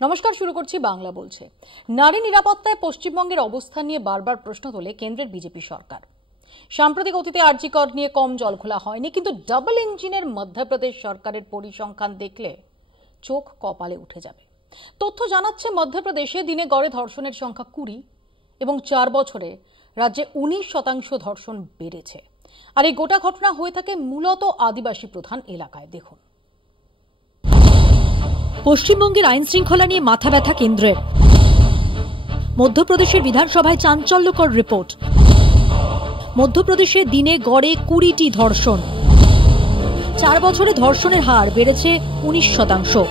নমস্কার, শুরু করছি বাংলা বলছে। নারী নিরাপত্তায় পশ্চিমবঙ্গের অবস্থান নিয়ে বারবার প্রশ্ন তোলে কেন্দ্রের বিজেপি সরকার। সাম্প্রতিক অতীতে আরজি কর নিয়ে কম জলখোলা হয়নি, কিন্তু ডাবল ইঞ্জিনের মধ্যপ্রদেশ সরকারের পরিসংখ্যান দেখলে চোখ কপালে উঠে যাবে। তথ্য জানাচ্ছে মধ্যপ্রদেশে দিনে গড়ে ধর্ষণের সংখ্যা 20 এবং 4 বছরে রাজ্যে 19% ধর্ষণ বেড়েছে। আর এই গোটা ঘটনা হয়ে থাকে মূলত আদিবাসী প্রধান এলাকায়। দেখুন, পশ্চিমবঙ্গের আইন শৃঙ্খলা নিয়ে মাথা ব্যথা কেন্দ্রের। মধ্যপ্রদেশের বিধানসভায় চাঞ্চল্যকর রিপোর্ট। মধ্যপ্রদেশে দিনে গড়ে 20টি ধর্ষণ, 4 বছরে ধর্ষণের হার বেড়েছে 19%।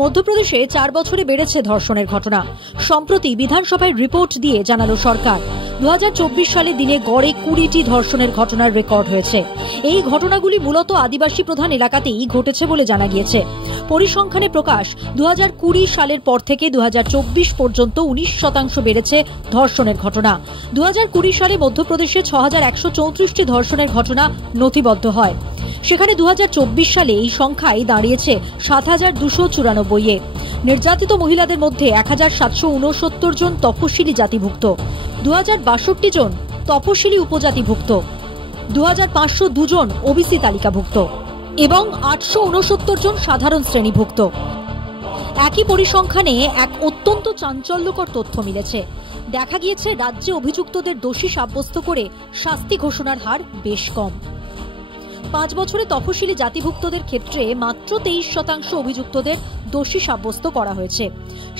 মধ্যপ্রদেশে 4 বছরে বেড়েছে ধর্ষণের ঘটনা। সম্প্রতি বিধানসভায় রিপোর্ট দিয়ে জানালো সরকার, 2024 সালে দিনে গড়ে 20টি ধর্ষণের ঘটনার রেকর্ড হয়েছে। এই ঘটনাগুলি মূলত আদিবাসী প্রধান এলাকাতেই ঘটেছে বলে জানা গিয়েছে। পরিসংখ্যানে প্রকাশ, 2020 সালের পর থেকে 2024 পর্যন্ত 19% বেড়েছে ধর্ষণের ঘটনা। 2020 সালে মধ্যপ্রদেশে 6134টি ধর্ষণের ঘটনা নথিবদ্ধ হয়। সেখানে 2024 সালে এই সংখ্যায় দাঁড়িয়েছে 7294-এ। নির্যাতিত মহিলাদের মধ্যে 1769 জন তপশিলি জাতিভুক্ত, 2062 জন তপশিলি উপজাতিভুক্ত, 2502 জন ওবিসি তালিকাভুক্ত এবং 869 জন সাধারণ শ্রেণীভুক্ত। একই পরিসংখ্যানে এক অত্যন্ত চাঞ্চল্যকর তথ্য মিলেছে। দেখা গিয়েছে রাজ্যে অভিযুক্তদের দোষী সাব্যস্ত করে শাস্তি ঘোষণার হার বেশ কম। 5 বছরে তপশিলি জাতিভুক্তদের ক্ষেত্রে মাত্র 23% অভিযুক্তদের দোষী সাব্যস্ত করা হয়েছে,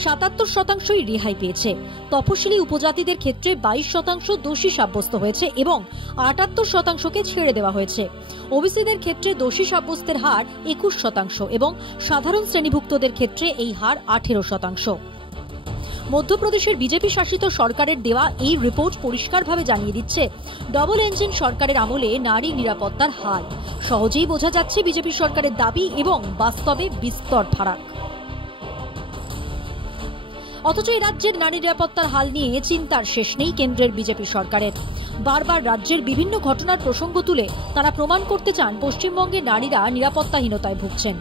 77%ই রেহাই পেয়েছে। তপশিলি উপজাতিদের ক্ষেত্রে 22% দোষী সাব্যস্ত হয়েছে এবং 78%কে ছেড়ে দেওয়া হয়েছে। ওবিসিদের ক্ষেত্রে দোষী সাব্যস্তের হার 21% এবং সাধারণ শ্রেণীভুক্তদের ক্ষেত্রে এই হার 18%। মধ্যপ্রদেশের বিজেপি শাসিত সরকারের দেওয়া এই রিপোর্ট পরিষ্কারভাবে জানিয়ে দিচ্ছে, ডবল ইঞ্জিন সরকারের আমলে নারী নিরাপত্তার হাল। সহজেই বোঝা যাচ্ছে বিজেপি সরকারের দাবি এবং বাস্তবে বিস্তর ফারাক। অথচ এই রাজ্যের নারী নিরাপত্তার হাল নিয়ে চিন্তার শেষ নেই কেন্দ্রের বিজেপি সরকারের। বারবার রাজ্যের বিভিন্ন ঘটনার প্রসঙ্গ তুলে তারা প্রমাণ করতে চান পশ্চিমবঙ্গের নারীরা নিরাপত্তাহীনতায় ভুগছেন।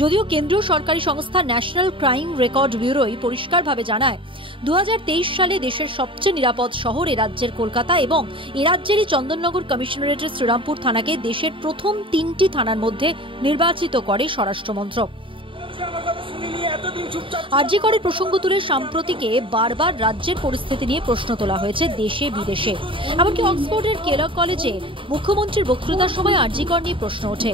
যদিও কেন্দ্রীয় সরকারি সংস্থা ন্যাশনাল ক্রাইম রেকর্ড ব্যুরোই পরিষ্কারভাবে জানায়, 2023 সালে দেশের সবচেয়ে নিরাপদ শহর এ রাজ্যের কলকাতা এবং এ রাজ্যেরই চন্দননগর কমিশনারেটের শ্রীরামপুর থানাকে দেশের প্রথম 3টি থানার মধ্যে নির্বাচিত করে স্বরাষ্ট্র মন্ত্রক। আরজি করের প্রসঙ্গ তুলে সাম্প্রতিকে বারবার রাজ্যের পরিস্থিতি নিয়ে প্রশ্ন তোলা হয়েছে দেশে বিদেশে। এমনকি অক্সফোর্ডের কেলগ কলেজে মুখ্যমন্ত্রীর বক্তৃতার সময় আরজি কর নিয়ে প্রশ্ন ওঠে।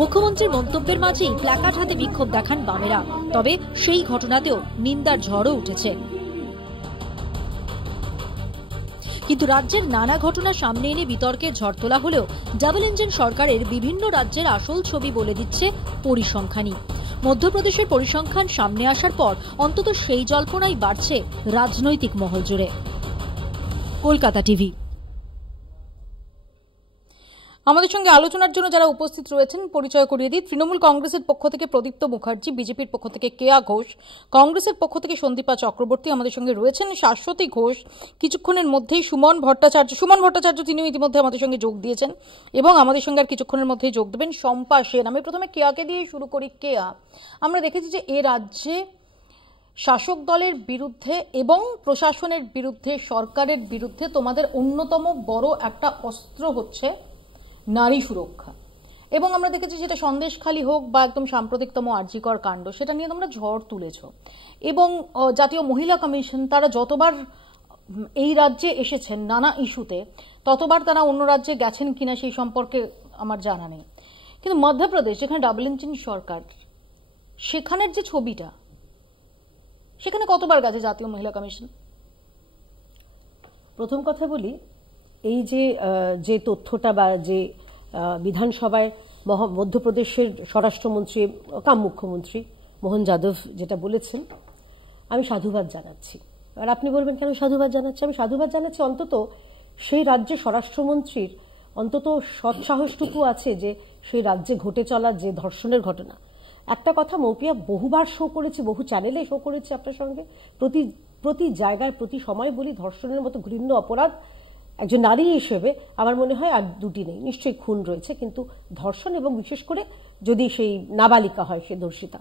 মুখ্যমন্ত্রীর মন্তব্যের মাঝেই প্ল্যাকার্ড হাতে বিক্ষোভ দেখান বামেরা। তবে সেই ঘটনাতেও নিন্দার ঝড়ও উঠেছে। কিন্তু রাজ্যের নানা ঘটনা সামনে এনে বিতর্কের ঝড় তোলা হলেও ডাবল ইঞ্জিন সরকারের বিভিন্ন রাজ্যের আসল ছবি বলে দিচ্ছে পরিসংখ্যানই। মধ্যপ্রদেশের পরিসংখ্যান সামনে আসার পর অন্তত সেই জল্পনাই বাড়ছে রাজনৈতিক মহল জুড়ে। কলকাতা টিভি। আমাদের সঙ্গে আলোচনার জন্য যারা উপস্থিত রয়েছেন পরিচয় করিয়ে দিই। তৃণমূল কংগ্রেসের পক্ষ থেকে প্রদীপ্ত মুখার্জি, বিজেপির পক্ষ থেকে কেয়া ঘোষ, কংগ্রেসের পক্ষ থেকে সন্দীপা চক্রবর্তী আমাদের সঙ্গে রয়েছেন, শাশ্বতী ঘোষ কিছুক্ষণের মধ্যেই, সুমন ভট্টাচার্য তিনিও ইতিমধ্যে আমাদের সঙ্গে যোগ দিয়েছেন এবং আমাদের সঙ্গে আর কিছুক্ষণের মধ্যেই যোগ দেবেন শম্পা সেন। আমি প্রথমে কেয়াকে দিয়ে শুরু করি। কেয়া, আমরা দেখেছি যে এ রাজ্যে শাসক দলের বিরুদ্ধে এবং প্রশাসনের বিরুদ্ধে, সরকারের বিরুদ্ধে তোমাদের অন্যতম বড় একটা অস্ত্র হচ্ছে নারী সুরক্ষা। এবং আমরা দেখেছি সেটা সন্দেশখালী হোক বা একদম সাম্প্রতিকতম আরজি কর কাণ্ড, সেটা নিয়ে তোমরা ঝড় তুলেছ। এবং জাতীয় মহিলা কমিশন তারা যতবার এই রাজ্যে এসেছেন নানা ইস্যুতে, ততবার তারা অন্য রাজ্যে গেছেন কিনা সেই সম্পর্কে আমার জানা নেই। কিন্তু মধ্যপ্রদেশ, যেখানে ডাবল ইঞ্জিন সরকার, সেখানের যে ছবিটা, সেখানে কতবার গেছে জাতীয় মহিলা কমিশন? প্রথম কথা বলি, এই যে তথ্যটা বা যে বিধানসভায় মধ্যপ্রদেশের স্বরাষ্ট্রমন্ত্রী কাম মুখ্যমন্ত্রী মোহন যাদব যেটা বলেছেন, আমি সাধুবাদ জানাচ্ছি। আর আপনি বলবেন কেন সাধুবাদ জানাচ্ছি? আমি সাধুবাদ জানাচ্ছি অন্তত সেই রাজ্যের স্বরাষ্ট্রমন্ত্রীর অন্তত সৎসাহসটুকু আছে যে সেই রাজ্যে ঘটে চলা যে ধর্ষণের ঘটনা। একটা কথা মৌপিয়া বহুবার শো করেছি, বহু চ্যানেলে শো করেছি আপনার সঙ্গে, প্রতি জায়গায় প্রতি সময় বলি, ধর্ষণের মতো ঘৃণ্য অপরাধ একজন নারী হিসেবে আমার মনে হয় আর দুটি নেই। নিশ্চয়ই খুন রয়েছে, কিন্তু ধর্ষণ এবং বিশেষ করে যদি সেই নাবালিকা হয় সে ধর্ষিতা,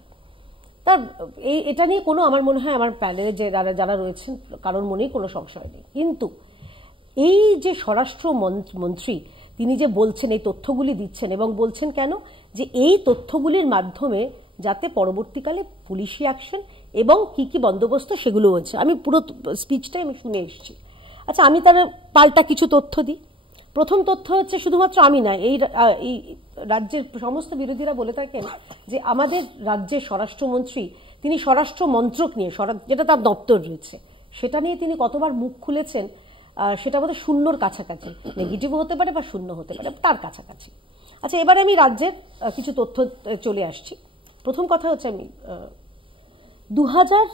তার এটা নিয়ে কোনো আমার মনে হয় আমার প্যানেলে যে যারা রয়েছেন কারোর মনেই কোনো সংশয় নেই। কিন্তু এই যে স্বরাষ্ট্র মন্ত্রী তিনি যে বলছেন, এই তথ্যগুলি দিচ্ছেন এবং বলছেন কেন, যে এই তথ্যগুলির মাধ্যমে যাতে পরবর্তীকালে পুলিশি অ্যাকশন এবং কি কি বন্দোবস্ত সেগুলো হচ্ছে। আমি পুরো স্পিচটাই আমি শুনে এসেছি। আচ্ছা, আমি তার পাল্টা কিছু তথ্য দিই। প্রথম তথ্য হচ্ছে, শুধুমাত্র আমি না, এই রাজ্যের সমস্ত বিরোধীরা বলে থাকেন যে আমাদের রাজ্যের স্বরাষ্ট্রমন্ত্রী তিনি স্বরাষ্ট্র মন্ত্রক নিয়ে, যেটা তার দপ্তর রয়েছে, সেটা নিয়ে তিনি কতবার মুখ খুলেছেন সেটা বোধহয় শূন্যর কাছাকাছি, নেগেটিভও হতে পারে বা শূন্য হতে পারে, তার কাছাকাছি। আচ্ছা, এবারে আমি রাজ্যের কিছু তথ্য চলে আসছি। প্রথম কথা হচ্ছে, আমি 2000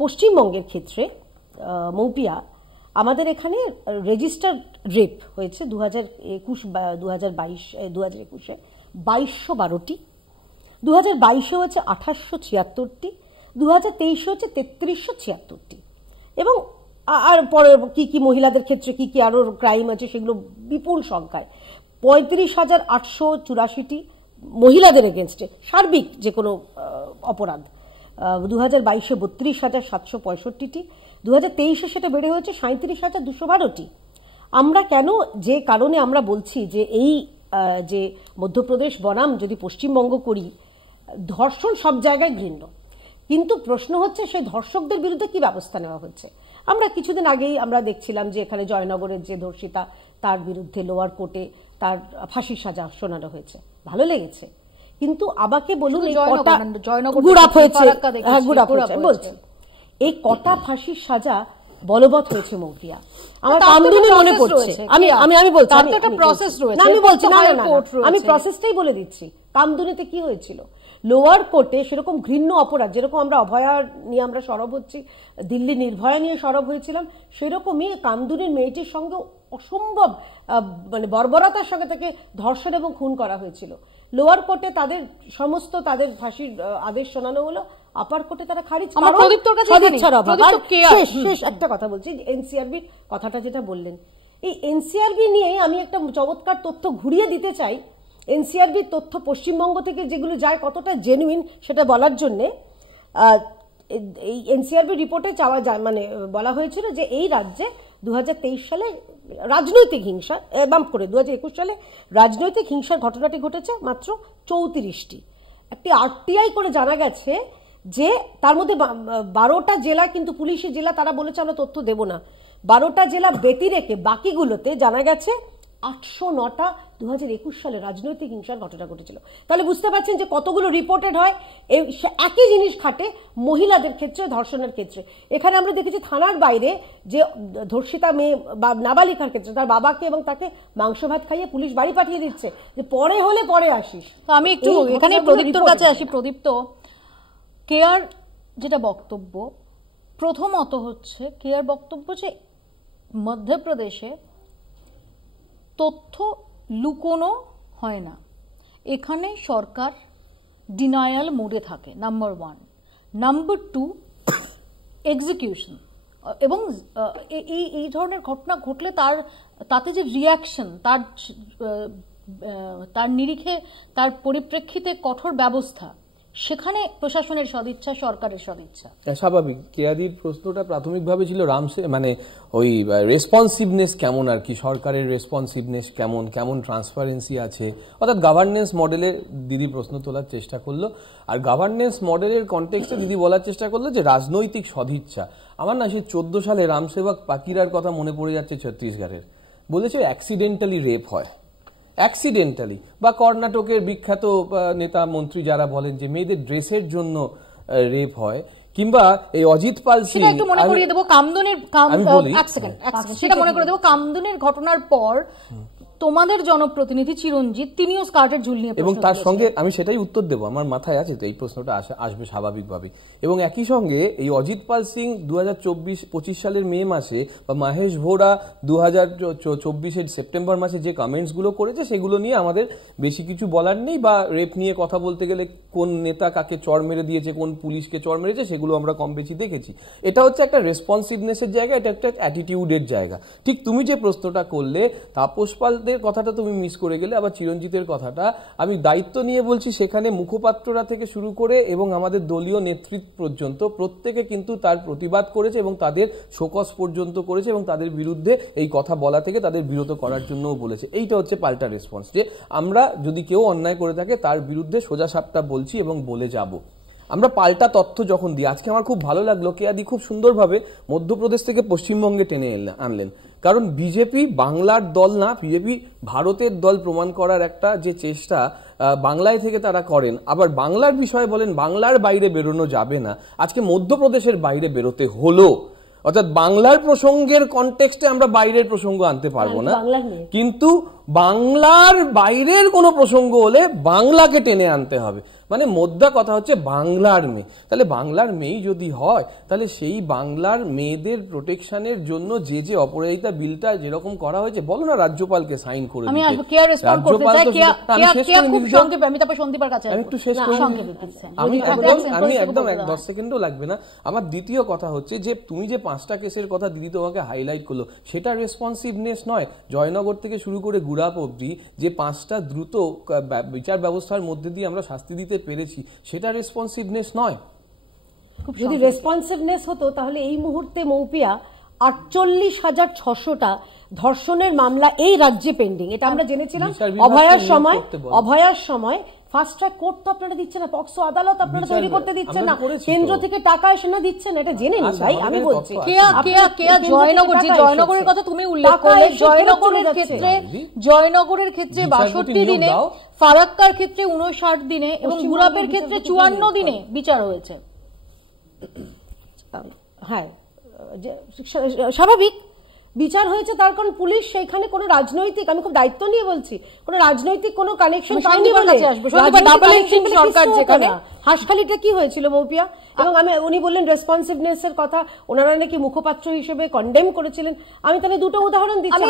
পশ্চিমবঙ্গের ক্ষেত্রে মৌপিয়া আমাদের এখানে রেজিস্টার্ড রেপ হয়েছে 2021 বা 2022-এ 2212টি, 2022-এ হচ্ছে 2876টি, 2023-এ হচ্ছে 3376টি, এবং আর পরে কি কি মহিলাদের ক্ষেত্রে কি কি আরো ক্রাইম আছে সেগুলো বিপুল সংখ্যায়। 35,884টি মহিলাদের এগেনস্টে সার্বিক যে কোনো অপরাধ, 2022-এ 32,765টি, 2023-এ সেটা বেড়ে হয়েছে 37,212টি। আমরা কেন, যে কারণে আমরা বলছি যে এই যে মধ্যপ্রদেশ বনাম যদি পশ্চিমবঙ্গ করি, ধর্ষণ সব জায়গায় ঘৃণ্য, কিন্তু প্রশ্ন হচ্ছে সেই ধর্ষকদের বিরুদ্ধে কি ব্যবস্থা নেওয়া হচ্ছে। আমরা কিছুদিন আগেই আমরা দেখছিলাম যে এখানে জয়নগরের যে ধর্ষিতা, তার বিরুদ্ধে লোয়ার কোর্টে তার ফাঁসির সাজা শোনানো হয়েছে, ভালো লেগেছে। কিন্তু আমাকে বলুন, এই কটা গুড়াপ হয়েছে, বলছি এই কটা ফাঁসির সাজা বলবৎ হয়েছে মৌপিয়া, আমার কামদুনি মনে পড়ছে। আমি বলছি, আমি প্রসেসটাই বলে দিচ্ছি। কামদুনিতে কি হয়েছিল, লোয়ার কোর্টে সেরকম ঘৃণ্য অপরাধ, যেরকম আমরা অভয়া নিয়ে আমরা সরব হচ্ছি, দিল্লি নির্ভয়া নিয়ে সরব হয়েছিলাম, সেরকমই কামদুনির মেয়েটির সঙ্গে অসম্ভব মানে বর্বরতার সঙ্গে তাকে ধর্ষণ এবং খুন করা হয়েছিল। লোয়ার কোর্টে তাদের সমস্ত তাদের ফাঁসির আদেশ শোনানো হলো, আপার কোর্টে তারা খারিজ। শেষ একটা কথা বলছি, এনসিআরবির কথাটা যেটা বললেন, এই এনসিআরবি নিয়ে আমি একটা চমৎকার তথ্য ঘুরিয়ে দিতে চাই। এনসিআরবির তথ্য পশ্চিমবঙ্গ থেকে যেগুলো যায় কতটা জেনুইন সেটা বলার জন্যে এই এনসিআরবি রিপোর্টে চাওয়া যায়, মানে বলা হয়েছিল যে এই রাজ্যে 2023 সালে রাজনৈতিক হিংসা, বাম্প করে 2021 সালে রাজনৈতিক হিংসার ঘটনাটি ঘটেছে মাত্র 34টি। একটি আরটিআই করে জানা গেছে যে তার মধ্যে 12টা জেলা, কিন্তু পুলিশি জেলা তারা বলেছে আমরা তথ্য দেব না, 12টা জেলা ব্যতিরেকে বাকিগুলোতে জানা গেছে 809টা 2021 সালে রাজনৈতিক হিংসার ঘটনা ঘটেছিল। তাহলে বুঝতে পারছেন যে কতগুলো রিপোর্টেড হয়, একই জিনিস খাটে মহিলাদের ক্ষেত্রে, ধর্ষণের ক্ষেত্রে। এখানে আমরা দেখেছি থানার বাইরে যে ধর্ষিতা মেয়ে বা নাবালিকার ক্ষেত্রে তার বাবাকে এবং তাকে মাংস ভাত খাইয়ে পুলিশ বাড়ি পাঠিয়ে দিচ্ছে, যে পরে হলে পরে আসিস। তো আমি একটু এখানে প্রদীপ্তর কাছে আসি। প্রদীপ্ত, কেয়ার যেটা বক্তব্য, প্রথমত হচ্ছে কেয়ার বক্তব্য যে মধ্যপ্রদেশে তথ্য লুকোনো হয় না, এখানে সরকার ডিনায়াল মোডে থাকে, নাম্বার 1। Number 2, execution. এবং এই ধরনের ঘটনা ঘটলে তাতে যে রিয়াকশন, তার নিরিখে, তার পরিপ্রেক্ষিতে কঠোর ব্যবস্থা, সেখানে প্রশাসনের সদিচ্ছা, সরকারের সদিচ্ছা। স্বাভাবিক। কেয়াদির প্রশ্নটা প্রাথমিকভাবে ছিল মানে ওই রেসপন্সিভনেস কেমন, আর কি সরকারের রেসপন্সিভনেস কেমন, কেমন ট্রান্সপারেন্সি আছে, অর্থাৎ গভর্নেন্স মডেলে দিদি প্রশ্ন তোলার চেষ্টা করলো। আর গভর্নেন্স মডেলের কনটেক্সটে দিদি বলার চেষ্টা করলো যে রাজনৈতিক সদিচ্ছা। আমার না সেই 14 সালে রামসেবক পাকিরার কথা মনে পড়ে যাচ্ছে, ছত্তিশগড়ের, বলেছে অ্যাক্সিডেন্টালি রেপ হয়, অ্যাক্সিডেন্টালি। বা কর্ণাটকের বিখ্যাত নেতা মন্ত্রী যারা বলেন যে মেয়েদের ড্রেসের জন্য রেপ হয়, কিংবা এই অজিত পাল সিং, একটু মনে করিয়ে দেবো কামদুনির, সেটা মনে করে দেবো কামদুনির ঘটনার পর তোমাদের জনপ্রতিনিধি চিরঞ্জিত, তিনিও স্কার্টের ঝুল নিয়ে, এবং তার সঙ্গে আমি সেটাই উত্তর দেবো, আমার মাথায় আছে তো এই প্রশ্নটা আসবে স্বাভাবিকভাবে। এবং একই সঙ্গে এই অজিত পাল সিং 2024-25 সালের মে মাসে, বা মহেশ ভোরা 2024-এর সেপ্টেম্বর মাসে যে কমেন্টসগুলো করেছে, সেগুলো নিয়ে আমাদের বেশি কিছু বলার নেই। বা রেপ নিয়ে কথা বলতে গেলে কোন নেতা কাকে চড় মেরে দিয়েছে, কোন পুলিশকে চড় মেরেছে, সেগুলো আমরা কম বেশি দেখেছি। এটা হচ্ছে একটা রেসপন্সিভনেসের জায়গা, এটা একটা অ্যাটিটিউডের জায়গা। ঠিক তুমি যে প্রশ্নটা করলে, তাপস পাল চিরঞ্জিতের কথাটা তুমি মিস করে গেলে। আবার চিরঞ্জিতের কথাটা আমি দায়িত্ব নিয়ে বলছি, সেখানে মুখপাত্ররা থেকে শুরু করে এবং আমাদের দলীয় নেতৃত্ব পর্যন্ত প্রত্যেকে কিন্তু তার প্রতিবাদ করেছে এবং তাদের শোকজ পর্যন্ত করেছে এবং তাদের বিরুদ্ধে এই কথা বলা থেকে তাদের বিরত করার জন্যও বলেছে। এইটা হচ্ছে পাল্টা রেসপন্স, যে আমরা যদি কেউ অন্যায় করে থাকে তার বিরুদ্ধে সোজা সাপটা বলছি এবং বলে যাব। আমরা পাল্টা তথ্য যখন দিই, আজকে আমার খুব ভালো লাগলো কেয়াদি খুব সুন্দরভাবে মধ্যপ্রদেশ থেকে পশ্চিমবঙ্গে টেনে আনলেন, কারণ বিজেপি বাংলার দল না, বিজেপি ভারতের দল প্রমাণ করার একটা যে চেষ্টা বাংলায় থেকে তারা করেন, আবার বাংলার বিষয়ে বলেন বাংলার বাইরে বেরোনো যাবে না, আজকে মধ্যপ্রদেশের বাইরে বেরোতে হলো। অর্থাৎ বাংলার প্রসঙ্গের কনটেক্সটে আমরা বাইরের প্রসঙ্গ আনতে পারবো না, কিন্তু বাংলার বাইরের কোনো প্রসঙ্গ হলে বাংলাকে টেনে আনতে হবে। মানে মোদ্দা কথা হচ্ছে বাংলার মেয়ে, তাহলে বাংলার মেয়ে যদি হয় তাহলে সেই বাংলার মেয়েদের প্রোটেকশনের জন্য যে যে অপরাজিতা বিলটা যেরকম করা হয়েছে, বলো না রাজ্যপালকে সাইন করে দিতে। আমি একদম 10 সেকেন্ডও লাগবে না। আমার দ্বিতীয় কথা হচ্ছে যে তুমি যে 5টা কেসের কথা দিদি তোমাকে হাইলাইট করলো, সেটা রেসপন্সিভনেস নয়। জয়নগর থেকে শুরু করে গুড়াপ অবধি যে 5টা দ্রুত বিচার ব্যবস্থার মধ্যে দিয়ে আমরা শাস্তি দিতে পেরেছি, সেটা রেসপন্সিভনেস নয়। যদি রেসপন্সিভনেস হতো তাহলে এই মুহূর্তে মৌপিয়া 48,600টা ধর্ষণের মামলা এই রাজ্যে পেন্ডিং, এটা আমরা জেনেছিলাম। অভয়ার সময় ফাস্ট ট্র্যাক কোর্ট তো আপনারা দিচ্ছেন না, পক্সো আদালত আপনারা তৈরি করতে দিচ্ছেন না, কেন্দ্র থেকে টাকা এসে না দিচ্ছেন, এটা জেনে নিন ভাই। আমি বলছি জয়নগরের কথা তুমি উল্লেখ করলে, জয়নগরের ক্ষেত্রে 62 দিনে, ফারাক্কার ক্ষেত্রে 59 দিনে এবং গুড়াপের ক্ষেত্রে 54 দিনে বিচার হয়েছে। হ্যাঁ, স্বাভাবিক বিচার হয়েছে, তার কারণ পুলিশ সেখানে কোনো রাজনৈতিক, আমি খুব দায়িত্ব নিয়ে বলছি, কোনো রাজনৈতিক কোনো কানেকশন পায়নি বলে। সরকার যেখানে হাসখালিটা কি হয়েছিল মৌপিয়া, এবং উনি বললেন রেসপন্সিভনেস এর কথা, ওনারা নাকি মুখপাত্র হিসেবে কন্ডেম করেছিলেন। আমি তাহলে দুটো উদাহরণ দিচ্ছি।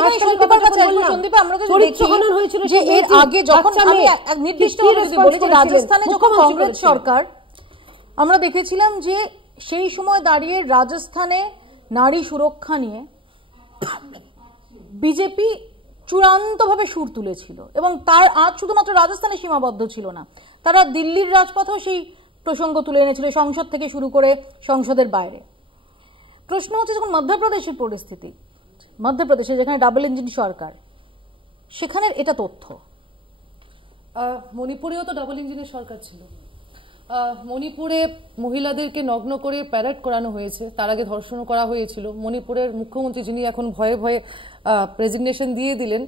চরিত্রহনন হয়েছিল যে এর আগে যখন আমি নির্দিষ্ট বলি যে রাজস্থানে যখন কংগ্রেস সরকার, আমরা দেখেছিলাম যে সেই সময় দাঁড়িয়ে রাজস্থানে নারী সুরক্ষা নিয়ে বিজেপি চূড়ান্তভাবে সুর তুলেছিল এবং তার আজ শুধুমাত্র রাজস্থানে সীমাবদ্ধ ছিল না, তারা দিল্লির রাজপথেও সেই প্রসঙ্গ তুলে এনেছিল, সংসদ থেকে শুরু করে সংসদের বাইরে। প্রশ্ন হচ্ছে যখন মধ্যপ্রদেশের পরিস্থিতি, মধ্যপ্রদেশে যেখানে ডাবল ইঞ্জিন সরকার, সেখানে এটা তথ্য। মণিপুরেও তো ডাবল ইঞ্জিনের সরকার ছিল। মণিপুরে মহিলাদেরকে নগ্ন করে প্যারেড করানো হয়েছে, তার আগে ধর্ষণও করা হয়েছিল। মণিপুরের মুখ্যমন্ত্রী, যিনি এখন ভয়ে ভয়ে রেজিগনেশন দিয়ে দিলেন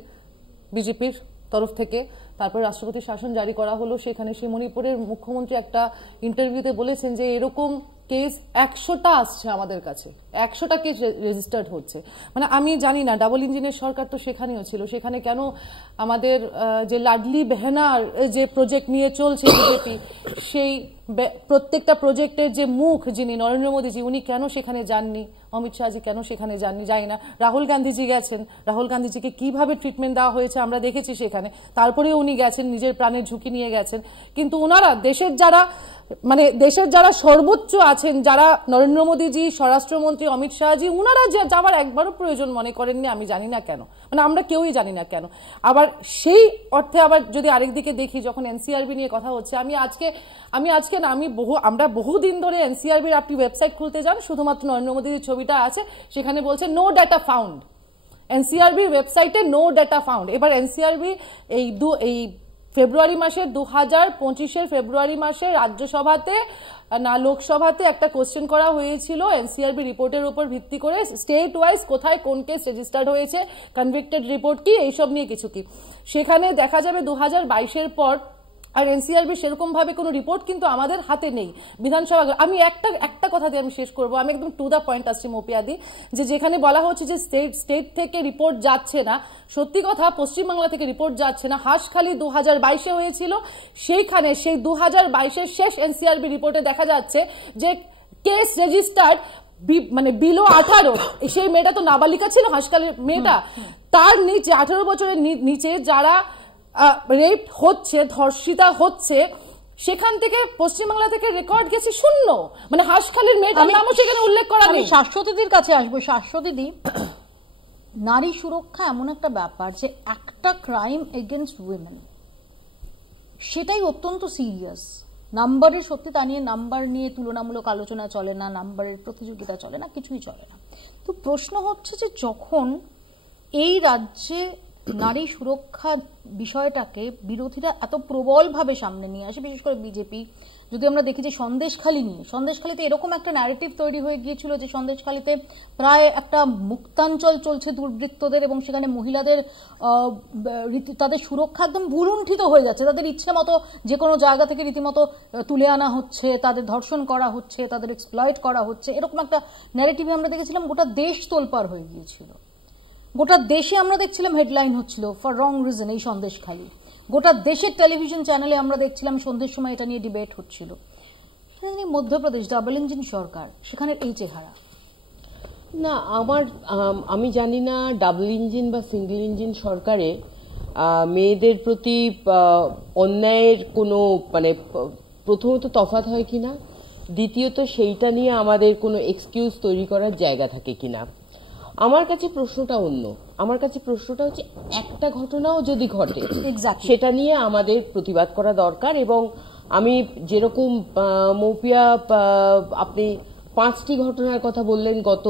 বিজেপির তরফ থেকে, তারপর রাষ্ট্রপতি শাসন জারি করা হলো, সেখানে সেই মণিপুরের মুখ্যমন্ত্রী একটা ইন্টারভিউতে বলেছেন যে এরকম কেস 100টা আসছে আমাদের কাছে, 100টা কেস রেজিস্টার্ড হচ্ছে। মানে আমি জানি না, ডাবল ইঞ্জিনের সরকার তো সেখানেও ছিল, সেখানে কেন আমাদের যে লাডলি বেহনার যে প্রজেক্ট নিয়ে চলছে বিজেপি, সেই প্রত্যেকটা প্রজেক্টের যে মুখ যিনি নরেন্দ্র মোদীজি, উনি কেন সেখানে যাননি, অমিত শাহজি কেন সেখানে যাননি জানি না। রাহুল গান্ধীজি গেছেন, রাহুল গান্ধীজিকে কিভাবে ট্রিটমেন্ট দেওয়া হয়েছে আমরা দেখেছি সেখানে, তারপরেও উনি গেছেন, নিজের প্রাণের ঝুঁকি নিয়ে গেছেন। কিন্তু ওনারা দেশের যারা সর্বোচ্চ আছেন, যারা নরেন্দ্র মোদীজি, স্বরাষ্ট্রমন্ত্রী অমিত শাহজি, ওনারা যাওয়ার একবারও প্রয়োজন মনে করেননি। আমি জানি না কেন, মানে আমরা কেউই জানি না কেন। আবার সেই অর্থে আবার যদি আরেকদিকে দেখি, যখন এনসিআরবি নিয়ে কথা হচ্ছে, আমরা বহুদিন ধরে এনসিআরবির, আপনি ওয়েবসাইট খুলতে যান, শুধুমাত্র নরেন্দ্র মোদীর ছবিটা আছে, সেখানে বলছে নো ডাটা ফাউন্ড। এনসিআরবির ওয়েবসাইটে নো ডাটা ফাউন্ড। এবার এনসিআরবি এই ফেব্রুয়ারি মাসের 2025 ফেব্রুয়ারি মাসে রাজ্যসভাতে না লোকসভাতে একটা কোশ্চেন করা হয়েছিল এনসিআরবি রিপোর্টের উপর ভিত্তি করে, স্টেট ওয়াইজ কোথায় কোন কেস রেজিস্টার্ড হয়েছে, কনভিক্টেড রিপোর্ট কি, এইসব নিয়ে কিছু কি। সেখানে দেখা যাবে 2022 পর আর এনসিআরবি সেরকম ভাবে কোনো রিপোর্ট কিন্তু আমাদের হাতে নেই। বিধানসভা, আমি একটা কথা দিয়ে আমি শেষ করবো, আমি একদম টু দ্য পয়েন্ট আসছি মৌপিয়াদি, যে যেখানে বলা হচ্ছে যে স্টেট থেকে রিপোর্ট যাচ্ছে না, সত্যি কথা পশ্চিমবাংলা থেকে রিপোর্ট যাচ্ছে না। হাঁসখালি 2022 হয়েছিল, সেইখানে সেই 2022 শেষ এনসিআরবি রিপোর্টে দেখা যাচ্ছে যে কেস রেজিস্টার্ড মানে বিলো 18, সেই মেয়েটা তো নাবালিকা ছিল, হাঁসখালির মেয়েটা, তার নিচে 18 বছরের নিচে যারা রেপ হচ্ছে, ধর্ষিতা হচ্ছে, সেখান থেকে পশ্চিমবাংলা থেকে রেকর্ড গেছে 0। মানে হাঁসখালির মেয়েটার নামও সেখানে উল্লেখ করা নেই। শাশ্বতীদির কাছে আসবো। শাশ্বতীদি, নারী সুরক্ষা এমন একটা ব্যাপার যে একটা ক্রাইম এগেনস্ট উইমেন সেটাই অত্যন্ত সিরিয়াস। নাম্বারের সত্যি তা নিয়ে নাম্বার নিয়ে তুলনামূলক আলোচনা চলে না, নাম্বারের প্রতিযোগিতা চলে না, কিছুই চলে না। তো প্রশ্ন হচ্ছে যে যখন এই রাজ্যে নারী সুরক্ষা বিষয়টাকে বিরোধীরা এত প্রবলভাবে সামনে নিয়ে আসে, বিশেষ করে বিজেপি, যদি আমরা দেখি যে সন্দেশখালী নিয়ে, সন্দেশখালীতে এরকম একটা ন্যারেটিভ তৈরি হয়ে গিয়েছিল যে সন্দেশখালীতে প্রায় একটা মুক্তাঞ্চল চলছে দুর্বৃত্তদের, এবং সেখানে মহিলাদের তাদের সুরক্ষা একদম ভুলুণ্ঠিত হয়ে যাচ্ছে, তাদের ইচ্ছে মতো যে কোনো জায়গা থেকে রীতিমতো তুলে আনা হচ্ছে, তাদের ধর্ষণ করা হচ্ছে, তাদের এক্সপ্লয়েট করা হচ্ছে, এরকম একটা ন্যারেটিভে আমরা দেখেছিলাম গোটা দেশ তোলপাড় হয়ে গিয়েছিল। গোটা দেশে আমরা দেখছিলাম হেডলাইন হচ্ছিল ফর রং রিজন এই সন্দেশখালী, গোটা দেশের টেলিভিশন চ্যানেলে আমরা দেখছিলাম সন্ধ্যের সময় এটা নিয়ে ডিবেট হচ্ছিল। মধ্যপ্রদেশ ডাবল ইঞ্জিন সরকার, সেখানে এই চেহারা না। আমি জানি না ডাবল ইঞ্জিন বা সিঙ্গেল ইঞ্জিন সরকারে মেয়েদের প্রতি অন্যায়ের কোনো মানে প্রথমত তফাৎ হয় কিনা, দ্বিতীয়ত সেইটা নিয়ে আমাদের কোনো এক্সকিউজ তৈরি করার জায়গা থাকে কিনা। আমার কাছে প্রশ্নটা অন্য। আমার কাছে প্রশ্নটা হচ্ছে একটা ঘটনাও যদি ঘটে সেটা নিয়ে আমাদের প্রতিবাদ করা দরকার। এবং আমি যেরকম মৌপিয়া আপনি 5টি ঘটনার কথা বললেন গত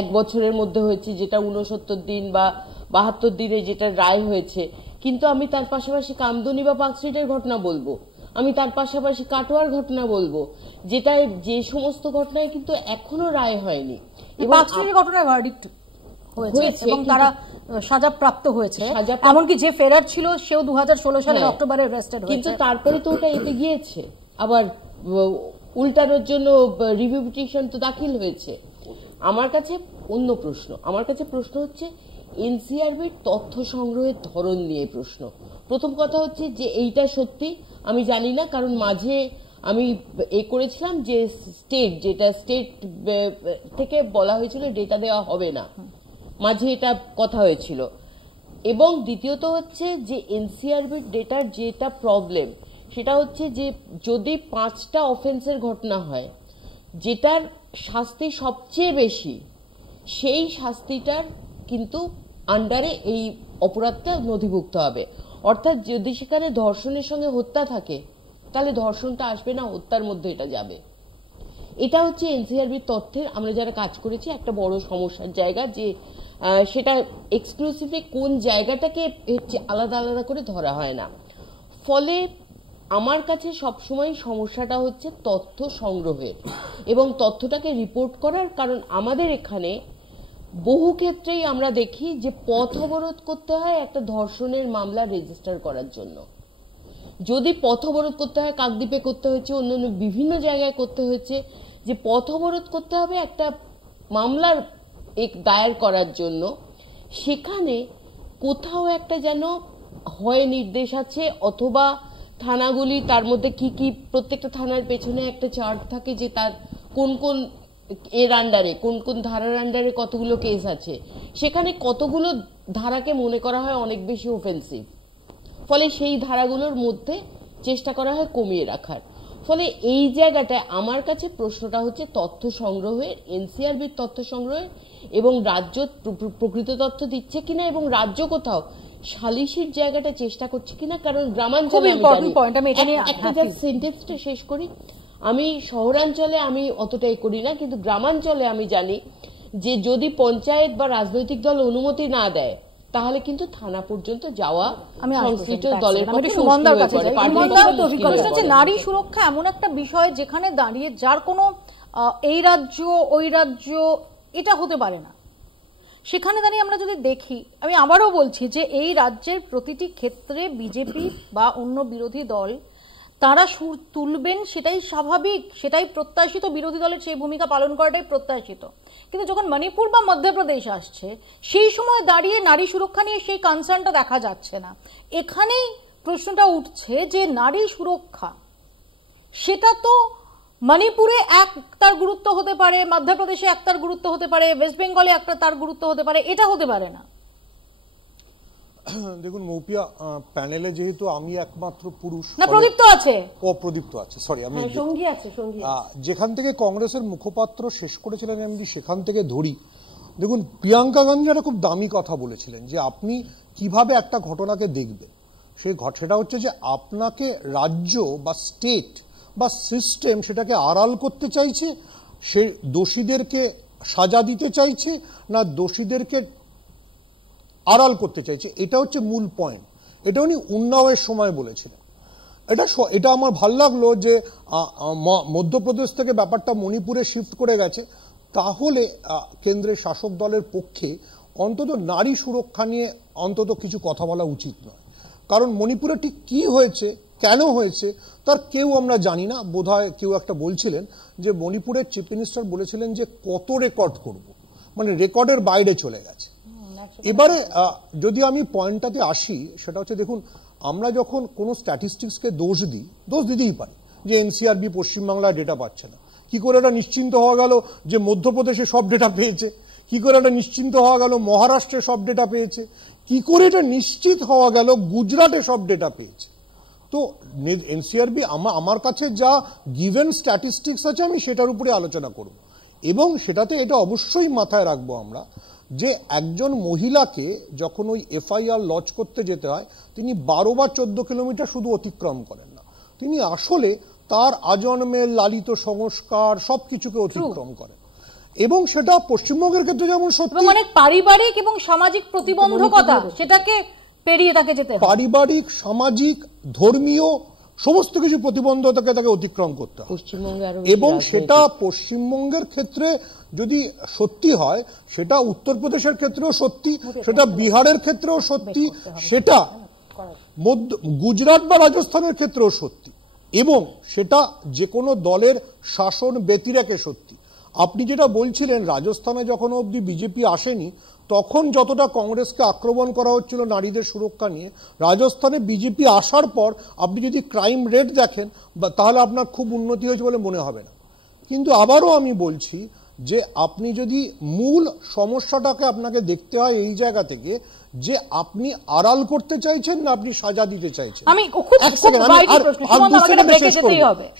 1 বছরের মধ্যে হয়েছে, যেটা 69 দিন বা 72 দিনে যেটা রায় হয়েছে, কিন্তু আমি তার পাশাপাশি কামদুনি বা পার্কস্ট্রিটের ঘটনা বলবো, আমি তার পাশাপাশি কাটোয়ার ঘটনা বলবো, যেটায় যে সমস্ত ঘটনায় কিন্তু এখনো রায় হয়নি। ঘটনায় ভার্ডিক্ট হয়েছে এবং তারা সাজাপ্রাপ্ত হয়েছে, এমনকি যে ফেরার ছিল সেও 2016 সালের অক্টোবরে অ্যারেস্টেড হয়েছে। কিন্তু তারপরে তো ওটা এতে গিয়েছে, আবার উল্টানোর জন্য রিভিউ পিটিশন তো দাখিল হয়েছে। আমার কাছে অন্য প্রশ্ন, আমার কাছে প্রশ্ন হচ্ছে এনসিআরবির তথ্য সংগ্রহের ধরন নিয়ে প্রশ্ন। প্রথম কথা হচ্ছে যে এইটা সত্যি আমি জানি না, কারণ মাঝে আমি করেছিলাম যে যেটা স্টেট থেকে বলা হয়েছিল ডেটা দেওয়া হবে না, মাঝে এটা কথা হয়েছিল। এবং দ্বিতীয়ত হচ্ছে যে এনসিআরবির ডেটার যেটা প্রবলেম সেটা হচ্ছে যে যদি 5টা অফেন্সের ঘটনা হয় যেটার শাস্তি সবচেয়ে বেশি, সেই শাস্তিটার কিন্তু আন্ডারে এই অপরাধটা নথিভুক্ত হবে। অর্থাৎ যদি সেখানে ধর্ষণের সঙ্গে হত্যা থাকে তাহলে ধর্ষণটা আসবে না, হত্যার মধ্যে এটা যাবে। এটা হচ্ছে এনসিআরবির তথ্যের আমরা যারা কাজ করেছি একটা বড় সমস্যার জায়গা, যে সেটা এক্সক্লুসিভলি কোন জায়গাটাকে আলাদা আলাদা করে ধরা হয় না। ফলে আমার কাছে সবসময় সমস্যাটা হচ্ছে তথ্য সংগ্রহের এবং তথ্যটাকে রিপোর্ট করার। কারণ আমাদের এখানে বহু ক্ষেত্রেই আমরা দেখি যে পথ অবরোধ করতে হয় একটা ধর্ষণের মামলা রেজিস্টার করার জন্য। যদি পথ অবরোধ করতে হয়, কাকদ্বীপে করতে হয়েছে, অন্যান্য বিভিন্ন জায়গায় করতে হয়েছে, যে পথ অবরোধ করতে হবে একটা মামলার দায়ের করার জন্য, সেখানে কোথাও একটা যেন হয় নির্দেশ আছে, অথবা থানাগুলি তার মধ্যে কি কি, প্রত্যেকটা থানার পেছনে একটা চার্ট থাকে যে তার কোন কোন এর আন্ডারে, কোন কোন ধারার আন্ডারে কতগুলো কেস আছে, সেখানে কতগুলো ধারাকে মনে করা হয় অনেক বেশি অফেন্সিভ। ফলে সেই ধারাগুলোর মধ্যে চেষ্টা করা হয় কমিয়ে রাখার। ফলে এই জায়গাটায় আমার কাছে প্রশ্নটা হচ্ছে তথ্য সংগ্রহের, এনসিআরবির তথ্য সংগ্রহের, এবং রাজ্য প্রকৃত তথ্য দিচ্ছে কিনা, এবং রাজ্য কোথাও সালিশির জায়গাটা চেষ্টা করছে কিনা। কারণ গ্রামাঞ্চলে একটা সেন্টেন্সটা শেষ করি, আমি শহরাঞ্চলে আমি অতটাই করি না, কিন্তু গ্রামাঞ্চলে আমি জানি যে যদি পঞ্চায়েত বা রাজনৈতিক দল অনুমতি না দেয় তাহলে কিন্তু থানা পর্যন্ত যাওয়া সংশ্লিষ্ট দলের পক্ষে। নারী সুরক্ষা এমন একটা বিষয় যেখানে দাঁড়িয়ে যার কোনো এই রাজ্য ওই রাজ্য এটা হতে পারে না। সেখানে দাঁড়িয়ে আমরা যদি দেখি, আমি আবারও বলছি যে এই রাজ্যের প্রতিটি ক্ষেত্রে বিজেপি বা অন্য বিরোধী দল তারা সুর তুলবেন, সেটাই স্বাভাবিক, সেটাই প্রত্যাশিত, বিরোধী দলের সেই ভূমিকা পালন করাটাই প্রত্যাশিত। কিন্তু যখন মণিপুর বা মধ্যপ্রদেশ আসছে সেই সময় দাঁড়িয়ে নারী সুরক্ষা নিয়ে সেই কনসার্নটা দেখা যাচ্ছে না। এখানেই প্রশ্নটা উঠছে যে নারী সুরক্ষা সেটা তো মণিপুরে এক তার গুরুত্ব হতে পারে, মধ্যপ্রদেশে এক তার গুরুত্ব হতে পারে, ওয়েস্ট বেঙ্গলে একটা তার গুরুত্ব হতে পারে, এটা হতে পারে না। দেখুন মৌপিয়া, প্যানেলে যেহেতু আমি একমাত্র পুরুষ, না প্রদীপ্ত আছে, প্রদীপ্ত আছে, সরি আমি সঙ্গী আছে, যেখান থেকে কংগ্রেসের মুখপাত্র শেষ করেছিলেন এমডি, সেখান থেকে ধরি দেখুন, প্রিয়াঙ্কা গান্ধী একটা খুব দামি কথা বলেছিলেন যে আপনি কিভাবে একটা ঘটনাকে দেখবেন। সেটা হচ্ছে যে আপনাকে রাজ্য বা স্টেট বা সিস্টেম সেটাকে আড়াল করতে চাইছে, সে দোষীদেরকে সাজা দিতে চাইছে, না দোষীদেরকে আড়াল করতে চাইছে। এটা হচ্ছে মূল পয়েন্ট। এটা উনি উন্নাওয়ের সময় বলেছিলেন। এটা আমার ভাল লাগলো যে মধ্যপ্রদেশ থেকে ব্যাপারটা মণিপুরে শিফট করে গেছে। তাহলে কেন্দ্রের শাসক দলের পক্ষে অন্তত নারী সুরক্ষা নিয়ে অন্তত কিছু কথা বলা উচিত নয়। কারণ মণিপুরে ঠিক কী হয়েছে, কেন হয়েছে, তার কেউ আমরা জানি না। বোধহয় কেউ একটা বলছিলেন যে মণিপুরের চিফ মিনিস্টার বলেছিলেন যে কত রেকর্ড করব, মানে রেকর্ডের বাইরে চলে গেছে। এবারে যদি আমি পয়েন্টটাতে আসি, সেটা হচ্ছে দেখুন, আমরা যখন কোনো স্ট্যাটিস্টিক্সকে দোষ দিতেই পারি যে এনসিআরবি পশ্চিমবাংলায় ডেটা পাচ্ছে না। কি করে এটা নিশ্চিন্ত হওয়া গেল যে মধ্যপ্রদেশে সব ডেটা পেয়েছে? কি করে এটা নিশ্চিন্ত হওয়া গেল মহারাষ্ট্রে সব ডেটা পেয়েছে? কি করে এটা নিশ্চিত হওয়া গেল গুজরাটে সব ডেটা পেয়েছে? তো এনসিআরবি আমার কাছে যা গিভেন স্ট্যাটিস্টিক্স আছে আমি সেটার উপরে আলোচনা করব, এবং সেটাতে এটা অবশ্যই মাথায় রাখবো আমরা যে একজন মহিলাকে যখন ওই এফআইআর লজ করতে যেতে হয়, তিনি 12 বা 14 কিলোমিটার শুধু অতিক্রম করেন না, তিনি আসলে তার আজন্মের লালিত সংস্কার সবকিছুকে অতিক্রম করেন। এবং সেটা পশ্চিমবঙ্গের ক্ষেত্রে যেমন সত্যি, অনেক পারিবারিক এবং সামাজিক প্রতিবন্ধকতা সেটাকে পেরিয়ে তাকে যেতে হয়। পারিবারিক, সামাজিক, ধর্মীয় সমস্ত কিছু প্রতিবন্ধকতাকে তাকে অতিক্রম করতে হয়। এবং সেটা পশ্চিমবঙ্গের ক্ষেত্রে যদি সত্যি হয়, সেটা উত্তরপ্রদেশের ক্ষেত্রেও সত্যি, সেটা বিহারের ক্ষেত্রেও সত্যি, সেটা গুজরাট বা রাজস্থানের ক্ষেত্রেও সত্যি, এবং সেটা যে কোনো দলের শাসন ব্যতিরেকে সত্যি। আপনি যেটা বলছিলেন, রাজস্থানে যখন অবধি বিজেপি আসেনি তখন যতটা কংগ্রেসকে আক্রমণ করা হচ্ছিল নারীদের সুরক্ষা নিয়ে, রাজস্থানে বিজেপি আসার পর আপনি যদি ক্রাইম রেট দেখেন তাহলে আপনার খুব উন্নতি হয়েছে বলে মনে হবে না। কিন্তু আবারও আমি বলছি যে আপনি যদি মূল সমস্যাটাকে আপনাকে দেখতে হয় এই জায়গা থেকে যে আপনি আড়াল করতে চাইছেন না আপনি সাজা দিতে চাইছেন।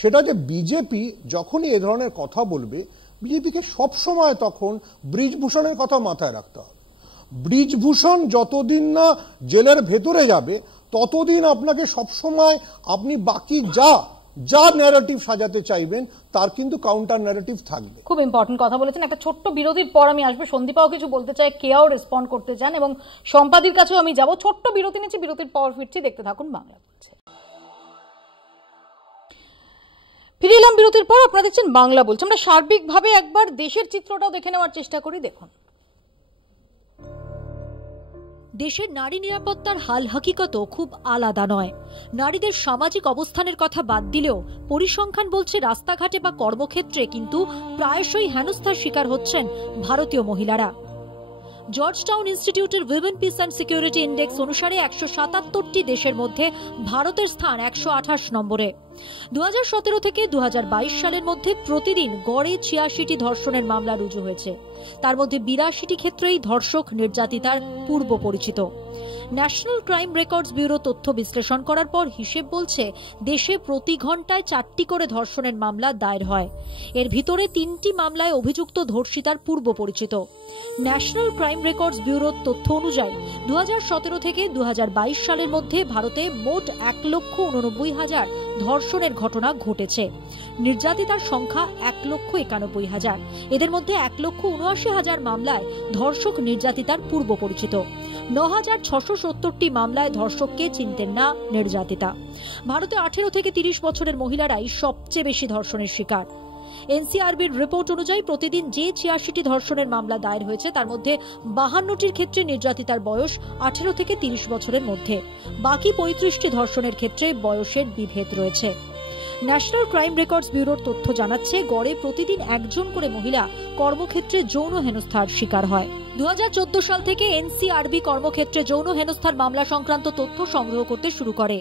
সেটা যে বিজেপি যখনই এ ধরনের কথা বলবে, বিজেপিকে সবসময় তখন ব্রিজভূষণের কথা মাথায় রাখতে হবে। ব্রিজভূষণ যতদিন না জেলের ভেতরে যাবে ততদিন আপনাকে সবসময় আপনি বাকি যা ন্যারেটিভ সাজাতে চাইবেন তার কিন্তু কাউন্টার ন্যারেটিভ থাকবে। খুব ইম্পর্টেন্ট কথা বলেছেন। একটা ছোট্ট বিরতির পর আমি আসবো, সন্দীপাও কিছু বলতে চাই, কেয়াও রেসপন্ড করতে চান, এবং সম্পাদির কাছেও আমি যাব। ছোট্ট বিরতি নিচ্ছি, বিরতির পর ফিরছি, দেখতে থাকুন বাংলা বলছে। ফিরে এলাম বিরতির পর, আপনারা দেখছেন বাংলা বলছে। আমরা সার্বিকভাবে একবার দেশের চিত্রটাও দেখে নেওয়ার চেষ্টা করি। দেখুন, দেশের নারী নিরাপত্তার হাল হাকিকতও খুব আলাদা নয়। নারীদের সামাজিক অবস্থানের কথা বাদ দিলেও পরিসংখ্যান বলছে রাস্তাঘাটে বা কর্মক্ষেত্রে কিন্তু প্রায়শই হেনস্থার শিকার হচ্ছেন ভারতীয় মহিলারা। জর্জটাউন ইনস্টিটিউটের women peace and security index অনুসারে 177টি দেশের মধ্যে ভারতের স্থান 128 নম্বরে। 2017 থেকে 2022 সালের মধ্যে প্রতিদিন গড়ে 86টি ধর্ষণের মামলা রুজু হয়েছে। তার মধ্যে 82টি ক্ষেত্রেই ধর্ষক নির্যাতিতার পূর্ব পরিচিত। ন্যাশনাল ক্রাইম রেকর্ডস ব্যুরো তথ্য বিশ্লেষণ করার পর হিসেব বলছে দেশে প্রতি ঘন্টায় 4টি করে ধর্ষণের মামলা দায়ের হয়। এর ভিতরে 3টি মামলায় অভিযুক্ত ধর্ষিতার পূর্ব পরিচিত। ন্যাশনাল ক্রাইম রেকর্ডস ব্যুরোর তথ্য অনুযায়ী 2017 থেকে 2022 সালের মধ্যে ভারতে মোট 1,89,000 ধর্ষণের ঘটনা ঘটেছে। নির্যাতিতার সংখ্যা 1,91,000। এদের মধ্যে 1,79,000 মামলায় ধর্ষক নির্যাতিতার পূর্ব পরিচিত। 9,670টি মামলায় ধর্ষককে চিনতেন না নির্যাতিতা। ভারতে 18 থেকে 30 বছরের মহিলারাই সবচেয়ে বেশি ধর্ষণের শিকার। এনসিআরবির রিপোর্ট অনুযায়ী প্রতিদিন যে 86টি ধর্ষণের মামলা দায়ের হয়েছে তার মধ্যে 52টির ক্ষেত্রে নির্যাতিতার বয়স 18 থেকে 30 বছরের মধ্যে। বাকি 35টি ধর্ষণের ক্ষেত্রে বয়সের বিভেদ রয়েছে। ন্যাশনাল ক্রাইম রেকর্ডস ব্যুরোর তথ্য জানাচ্ছে গড়ে প্রতিদিন একজন করে মহিলা কর্মক্ষেত্রে যৌন হেনস্থার শিকার হয়। 2014 সাল থেকে এনসিআরবি কর্মক্ষেত্রে যৌন হেনস্থার মামলা সংক্রান্ত তথ্য সংগ্রহ করতে শুরু করে।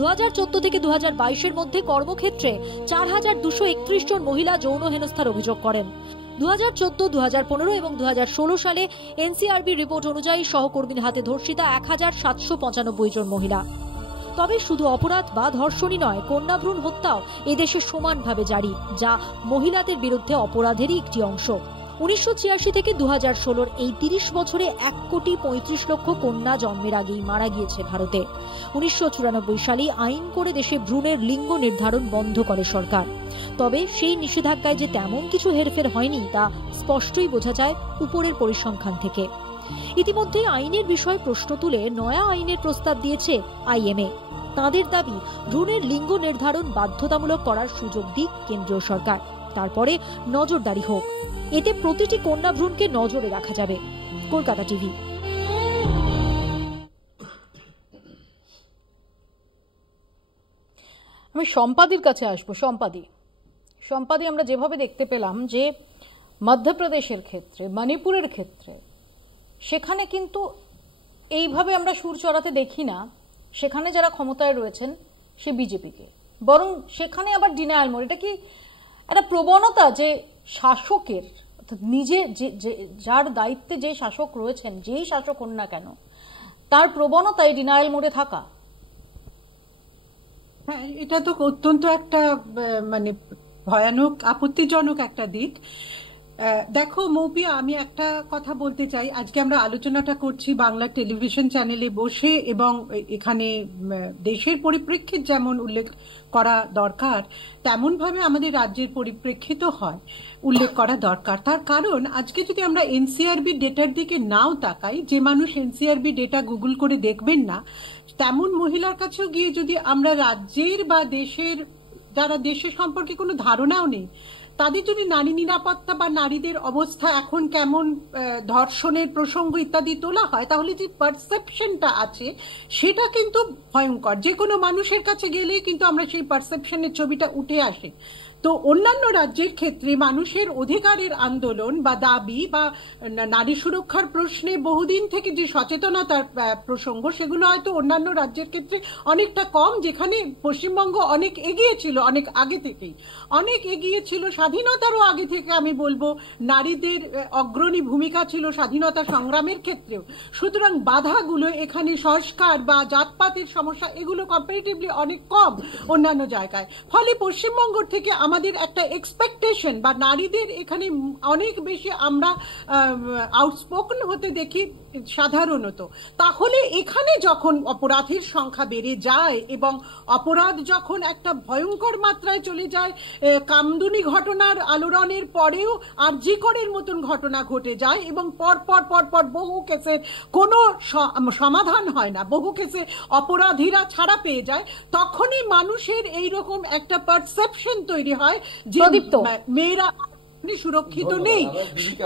2014 থেকে 2022 মধ্যে কর্মক্ষেত্রে 4,231 জন মহিলা যৌন হেনস্থার অভিযোগ করেন। 2014, 2015 এবং 2016 সালে এনসিআরবি রিপোর্ট অনুযায়ী সহকর্মীর হাতে ধর্ষিতা 1,795 জন মহিলা। তবে শুধু অপরাধ বা ধর্ষণই নয়, কন্যাভ্রূণ হত্যাও এদেশে সমানভাবে জারি, যা মহিলাদের বিরুদ্ধে অপরাধেরই একটি অংশ। 1986 থেকে 2016 এই 30 বছরে 1,35,00,000 কন্যা জন্মের আগেই মারা গিয়েছে ভারতে। 1994 সালে আইন করে দেশে ভ্রূণের লিঙ্গ নির্ধারণ বন্ধ করে সরকার। তবে সেই নিষেধাজ্ঞায় যে তেমন কিছু হেরফের হয়নি তা স্পষ্টই বোঝা যায় উপরের পরিসংখ্যান থেকে। ইতিমধ্যে আইনের বিষয়ে প্রশ্ন তুলে নয়া আইনের প্রস্তাব দিয়েছে আইএমএ। তাদের দাবি ভ্রূণের লিঙ্গ নির্ধারণ বাধ্যতামূলক করার সুযোগ দিক কেন্দ্রীয় সরকার, তারপরে নজরদারি হোক। এতে প্রতিটি কন্যা ভ্রূণকে নজরে রাখা যাবে। কলকাতা টিভি। আমি সম্পাদির কাছে আসবো। সম্পাদি আমরা যেভাবে দেখতে পেলাম যে মধ্যপ্রদেশের ক্ষেত্রে, মণিপুরের ক্ষেত্রে, সেখানে কিন্তু এইভাবে আমরা সুর চড়াতে দেখি না। সেখানে যারা ক্ষমতায় রয়েছেন সে বিজেপিকে, বরং সেখানে আবার ডিনায়াল মোড। এটা কি একটা প্রবণতা যে শাসকের, অর্থাৎ নিজে যার দায়িত্বে যে শাসক রয়েছেন, যেই শাসক হন না কেন, তার প্রবণতা এই ডিনায়াল মোডে থাকা? হ্যাঁ, এটা তো অত্যন্ত একটা মানে ভয়ানক, আপত্তিজনক একটা দিক। দেখো মৌপিয়া, আমি একটা কথা বলতে চাই। আজকে আমরা আলোচনাটা করছি বাংলা টেলিভিশন চ্যানেলে বসে, এবং এখানে দেশের পরিপ্রেক্ষিত যেমন উল্লেখ করা দরকার, তেমন ভাবে আমাদের রাজ্যের পরিপ্রেক্ষিত হয় উল্লেখ করা দরকার। তার কারণ আজকে যদি আমরা এনসিআরবি ডেটার দিকে নাও তাকাই, যে মানুষ এনসিআরবি ডেটা গুগল করে দেখবেন না, তেমন মহিলার কাছেও গিয়ে যদি আমরা রাজ্যের বা দেশের, যারা দেশের সম্পর্কে কোনো ধারণাও নেই, তাদের যদি নারী নিরাপত্তা বা নারীদের অবস্থা এখন কেমন, ধর্ষণের প্রসঙ্গ ইত্যাদি তোলা হয়, তাহলে যে পারসেপশনটা আছে সেটা কিন্তু ভয়ঙ্কর। যে কোনো মানুষের কাছে গেলেই কিন্তু আমরা সেই পারসেপশনের ছবিটা উঠে আসে। তো অন্যান্য রাজ্যের ক্ষেত্রে মানুষের অধিকারের আন্দোলন বা দাবি বা নারী সুরক্ষার প্রশ্নে বহুদিন থেকে যে সচেতনতার প্রসঙ্গ, সেগুলো হয়তো অন্যান্য রাজ্যের ক্ষেত্রে অনেকটা কম, যেখানে পশ্চিমবঙ্গ অনেক এগিয়ে ছিল, অনেক আগে থেকেই অনেক এগিয়ে ছিল। স্বাধীনতারও আগে থেকে আমি বলবো নারীদের অগ্রণী ভূমিকা ছিল স্বাধীনতা সংগ্রামের ক্ষেত্রেও। সুতরাং বাধাগুলো এখানে সংস্কার বা জাতপাতের সমস্যা, এগুলো কম্পারেটিভলি অনেক কম অন্যান্য জায়গায়। ফলে পশ্চিমবঙ্গ থেকে আমাদের একটা এক্সপেকটেশন বা নারীদের এখানে অনেক বেশি আমরা আউটস্পোকেন হতে দেখি সাধারণত। তাহলে এখানে যখন অপরাধের সংখ্যা বেড়ে যায় এবং অপরাধ যখন একটা ভয়ঙ্কর মাত্রায় চলে যায়, কামদুনি ঘটনার আলোড়নের পরেও আরজি করের মতন ঘটনা ঘটে যায় এবং পর বহু কেসের কোনো সমাধান হয় না, বহু কেসে অপরাধীরা ছাড়া পেয়ে যায়, তখনই মানুষের এইরকম একটা পারসেপশন তৈরি হয় যে মেয়েরা সুরক্ষিত নেই।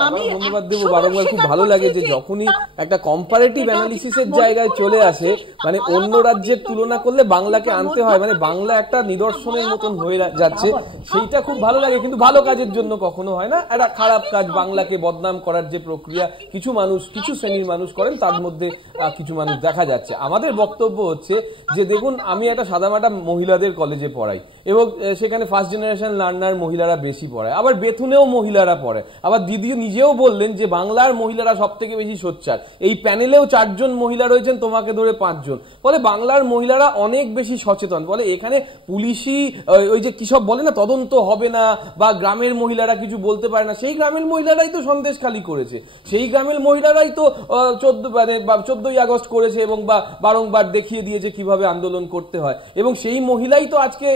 আমি ধন্যবাদ দেব। বারংবার খুব ভালো লাগে যে যখনই একটা কম্পারেটিভ অ্যানালিসিসের জায়গায় চলে আসে, মানে অন্য রাজ্যের তুলনা করলে বাংলাকে আনতে হয়, মানে বাংলা একটা নিদর্শনের মতন হয়ে যাচ্ছে, সেইটা খুব ভালো লাগে। কিন্তু ভালো কাজের জন্য কখনো হয় না, একটা খারাপ কাজ, বাংলাকে বদনাম করার যে প্রক্রিয়া কিছু মানুষ, কিছু শ্রেণীর মানুষ করেন, তার মধ্যে কিছু মানুষ দেখা যাচ্ছে। আমাদের বক্তব্য হচ্ছে যে দেখুন, আমি একটা সাদামাটা মহিলাদের কলেজে পড়াই এবং সেখানে ফার্স্ট জেনারেশন লার্নার মহিলারা বেশি পড়ায়, আবার বেথুনেও মহিলারা পড়ে। আবার দিদি নিজেও বললেন যে বাংলার মহিলারা সব থেকে বেশি সোচ্চার। এই প্যানেলেও 4 জন মহিলা রয়েছেন, তোমাকে ধরে 5 জন। বলে বাংলার মহিলারা অনেক বেশি সচেতন। বলে এখানে পুলিশি ওই যে কি সব বলে না, তদন্ত হবে না, বা গ্রামের মহিলারা কিছু বলতে পারে না, সেই গ্রামের মহিলারাই তো সন্দেশখালী করেছে, সেই গ্রামের মহিলারাই তো 14ই আগস্ট করেছে এবং বা বারংবার দেখিয়ে দিয়েছে কিভাবে আন্দোলন করতে হয়। এবং সেই মহিলাই তো আজকে,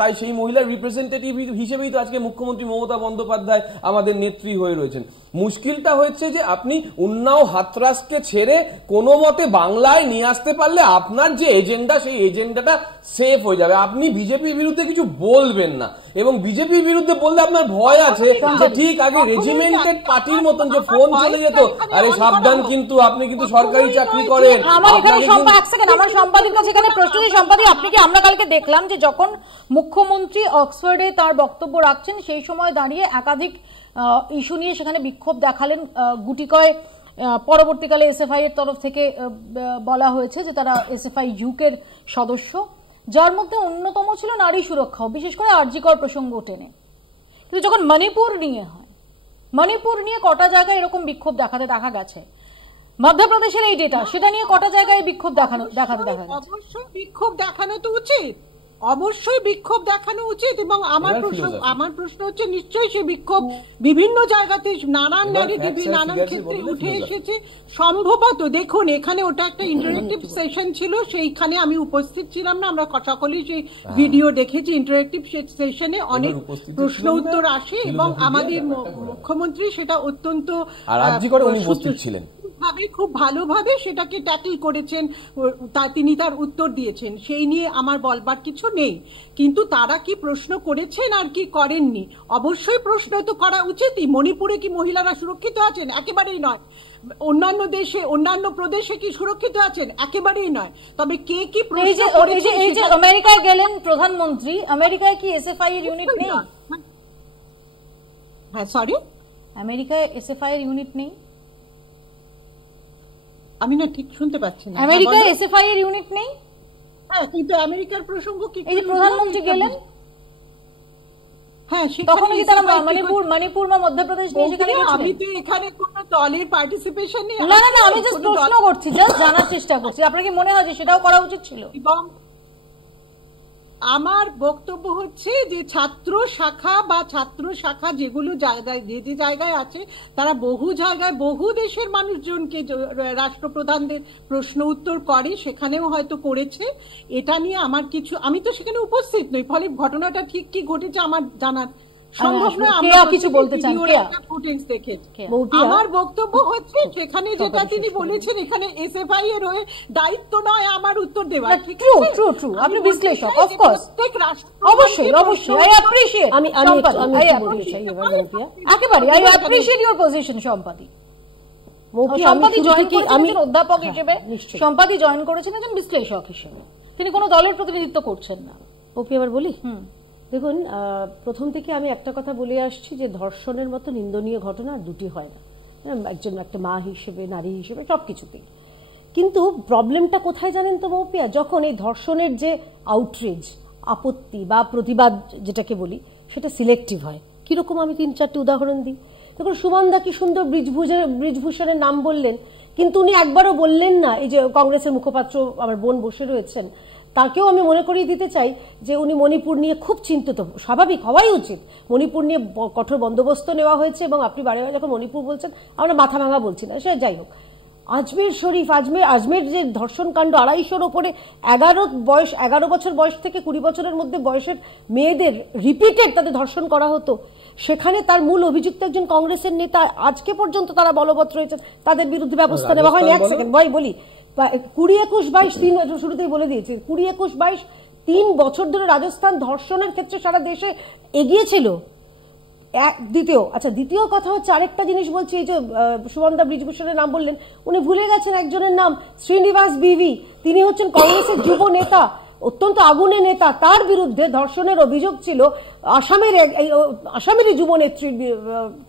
তাই সেই মহিলার রিপ্রেজেন্টেটিভ হিসেবেই তো আজকে মুখ্যমন্ত্রী মমতা বন্দ্যোপাধ্যায় আমাদের নেত্রী হয়ে রয়েছেন। মুশকিলটা হচ্ছে যে আপনি উন্নাও হাতরাসকে ছেড়ে কোনো মতে বাংলায় নিয়ে আসতে পারলে আপনার যে এজেন্ডা, সেই এজেন্ডাটা সেফ হয়ে যাবে। আপনি বিজেপির বিরুদ্ধে কিছু বলবেন না, এবং বিজেপির বিরুদ্ধে বললে আপনার ভয় আছে যে ঠিক আগে রেজিমেন্টেড পার্টির মতন যে ফোন চলে যেত, আরে সাবধান, কিন্তু আপনি কিন্তু সরকারি চাকরি করেন। আমার সম্পাদিত কাছে এখানে প্রশ্ন, সম্পাদিত আপনি কি, আমরা কালকে দেখলাম যে যখন মুখ্যমন্ত্রী অক্সফোর্ডে তার বক্তব্য রাখছেন, সেই সময় দাঁড়িয়ে একাধিক ইস্যু নিয়ে সেখানে বিক্ষোভ দেখালেন। গুটিকয় পরবর্তীকালে এসএফআই এর তরফ থেকে বলা হয়েছে যে তারা এসএফআই ইউকের সদস্য, যার মধ্যে অন্যতম ছিল নারী সুরক্ষা, বিশেষ করে আরজি কর প্রসঙ্গ টেনে। কিন্তু যখন মণিপুর নিয়ে হয়, মণিপুর নিয়ে কটা জায়গায় এরকম বিক্ষোভ দেখাতে দেখা গেছে। মধ্যপ্রদেশের এই ডেটা, সেটা নিয়ে কটা জায়গায় বিক্ষোভ দেখাতে দেখা গেছে। অবশ্যই বিক্ষোভ দেখানো তো উচিত, অবশ্যই বিক্ষোভ দেখানো উচিত, এবং আমার প্রশ্ন হচ্ছে নিশ্চয়ই সেই বিক্ষোভ বিভিন্ন জায়গাতে নানান ন্যারেটিভে নানান ক্ষেত্রে উঠে এসেছে। সম্ভবত দেখুন, এখানে ওটা একটা ইন্টারেক্টিভ সেশন ছিল, সেইখানে আমি উপস্থিত ছিলাম না, আমরা সকলেই সেই ভিডিও দেখেছি। ইন্টারেক্টিভ সেশনে অনেক প্রশ্ন উত্তর আসে এবং আমাদের মুখ্যমন্ত্রী সেটা অত্যন্ত খুব ভালোভাবে সেটাকে ট্যাকল করেছেন, তিনি তার উত্তর দিয়েছেন, সেই নিয়ে আমার বলবার কিছু নেই। কিন্তু তারা কি প্রশ্ন করেছেন আর কি করেননি, অবশ্যই প্রশ্ন তো করা উচিতই। মণিপুরে কি মহিলারা সুরক্ষিত আছেন? একেবারেই নয়। অন্যান্য দেশে, অন্যান্য প্রদেশে কি সুরক্ষিত আছেন? একেবারেই নয়। তবে কে কি প্রশ্ন করেছে? এই যে আমেরিকায় গেলেন প্রধানমন্ত্রী, আমেরিকায় কি এসএফআই এর ইউনিট নেই? হ্যাঁ, সরি, আমেরিকায় এসএফআই এর ইউনিট নেই? আমি না ঠিক শুনতে পাচ্ছি না। আমেরিকায় এসএফআই এর ইউনিট নেই? হ্যাঁ, কিন্তু আমেরিকার প্রসঙ্গ কি? এই যে প্রধানমন্ত্রী গেলেন, হ্যাঁ, তখন কি তারা মণিপুর বা মধ্যপ্রদেশ নিয়ে সেখানে গেছিলেন? আমি তো এখানে কোনো দলের পার্টিসিপেশন নেই। না, আমি জাস্ট প্রশ্ন করছি, জাস্ট জানার চেষ্টা করছি। আপনার কি মনে হয় যে সেটাও করা উচিত ছিল? এবং আমার বক্তব্য হচ্ছে যে ছাত্র শাখা যেগুলো জায়গায় যে জায়গায় আছে, তারা বহু জায়গায় বহু দেশের মানুষজনকে রাষ্ট্রপ্রধানদের প্রশ্ন উত্তর করে, সেখানেও হয়তো করেছে। এটা নিয়ে আমার কিছু, আমি তো সেখানে উপস্থিত নই, ফলে ঘটনাটা ঠিক কি ঘটেছে আমার জানার সম্ভব নয়। আমরা কিছু বলতে চান? ফুটেজ দেখে আমার বক্তব্য হচ্ছে সেখানে যেটা তিনি বলেছেন, এখানে এসএফআই এর হয়ে দায়িত্ব নয় আমার উত্তর দেওয়া। ট্রু, আপনি বিশ্লেষক, অফ কোর্স, অবশ্যই আই অ্যাপ্রিশিয়েট, আমি একেবারে আই অ্যাপ্রিশিয়েট ইওর পজিশন সম্পাদি। সম্পাদি জয়েন করেছেন অধ্যাপক হিসেবে, সম্পাদি জয়েন করেছেন একজন বিশ্লেষক হিসেবে, তিনি কোনো দলের প্রতিনিধিত্ব করছেন না। ওপি আবার বলি, দেখুন, প্রথম থেকে আমি একটা কথা বলে আসছি যে ধর্ষণের মতো নিন্দনীয় ঘটনা আর দুটি হয় না, একটা মা হিসেবে, নারী হিসেবে, সবকিছুতেই। কিন্তু প্রবলেমটা কোথায় জানেন তো মৌপিয়া? যখন এই ধর্ষণের যে আউটরিচ, আপত্তি বা প্রতিবাদ যেটাকে বলি, সেটা সিলেক্টিভ হয়। কিরকম? আমি 3-4টি উদাহরণ দিই। দেখুন, সুমনদা কি সুন্দর ব্রিজভূষণের নাম বললেন, কিন্তু উনি একবারও বললেন না, এই যে কংগ্রেসের মুখপাত্র আমার বোন বসে রয়েছেন, তাকেও আমি মনে করিয়ে দিতে চাই যে উনি মণিপুর নিয়ে খুব চিন্তিত। স্বাভাবিক হওয়াই উচিত, মণিপুর নিয়ে কঠোর বন্দোবস্ত নেওয়া হয়েছে এবং আপনি বারে বারে যখন মণিপুর বলছেন, আমরা মাথা ভাঙা বলছি না, সে যাই হোক। আজমের শরীফ, আজমের যে ধর্ষণ কাণ্ড, 250-র ওপরে 11 বছর বয়স থেকে 20 বছরের মধ্যে বয়সের মেয়েদের রিপিটেড তাদের ধর্ষণ করা হতো, সেখানে তার মূল অভিযুক্ত একজন কংগ্রেসের নেতা, আজকে পর্যন্ত তারা বলবৎ রয়েছেন, তাদের বিরুদ্ধে ব্যবস্থা নেওয়া হয়নি। এক সেকেন্ড বলি, 20-21-22 শুরুতেই বলে দিয়েছি, 20-21-22 3 বছর ধরে রাজস্থান ধর্ষণের ক্ষেত্রে সারা দেশে এগিয়েছিল। দ্বিতীয় কথা হচ্ছে, আরেকটা জিনিস বলছি, এই যে সুমনদা ব্রিজভূষণের নাম বললেন, উনি ভুলে গেছেন একজনের নাম, শ্রীনিবাস বিবি। তিনি হচ্ছেন কংগ্রেসের যুব নেতা, অত্যন্ত আগুনে নেতা। তার বিরুদ্ধে ধর্ষণের অভিযোগ ছিল, আসামেরই যুব নেত্রী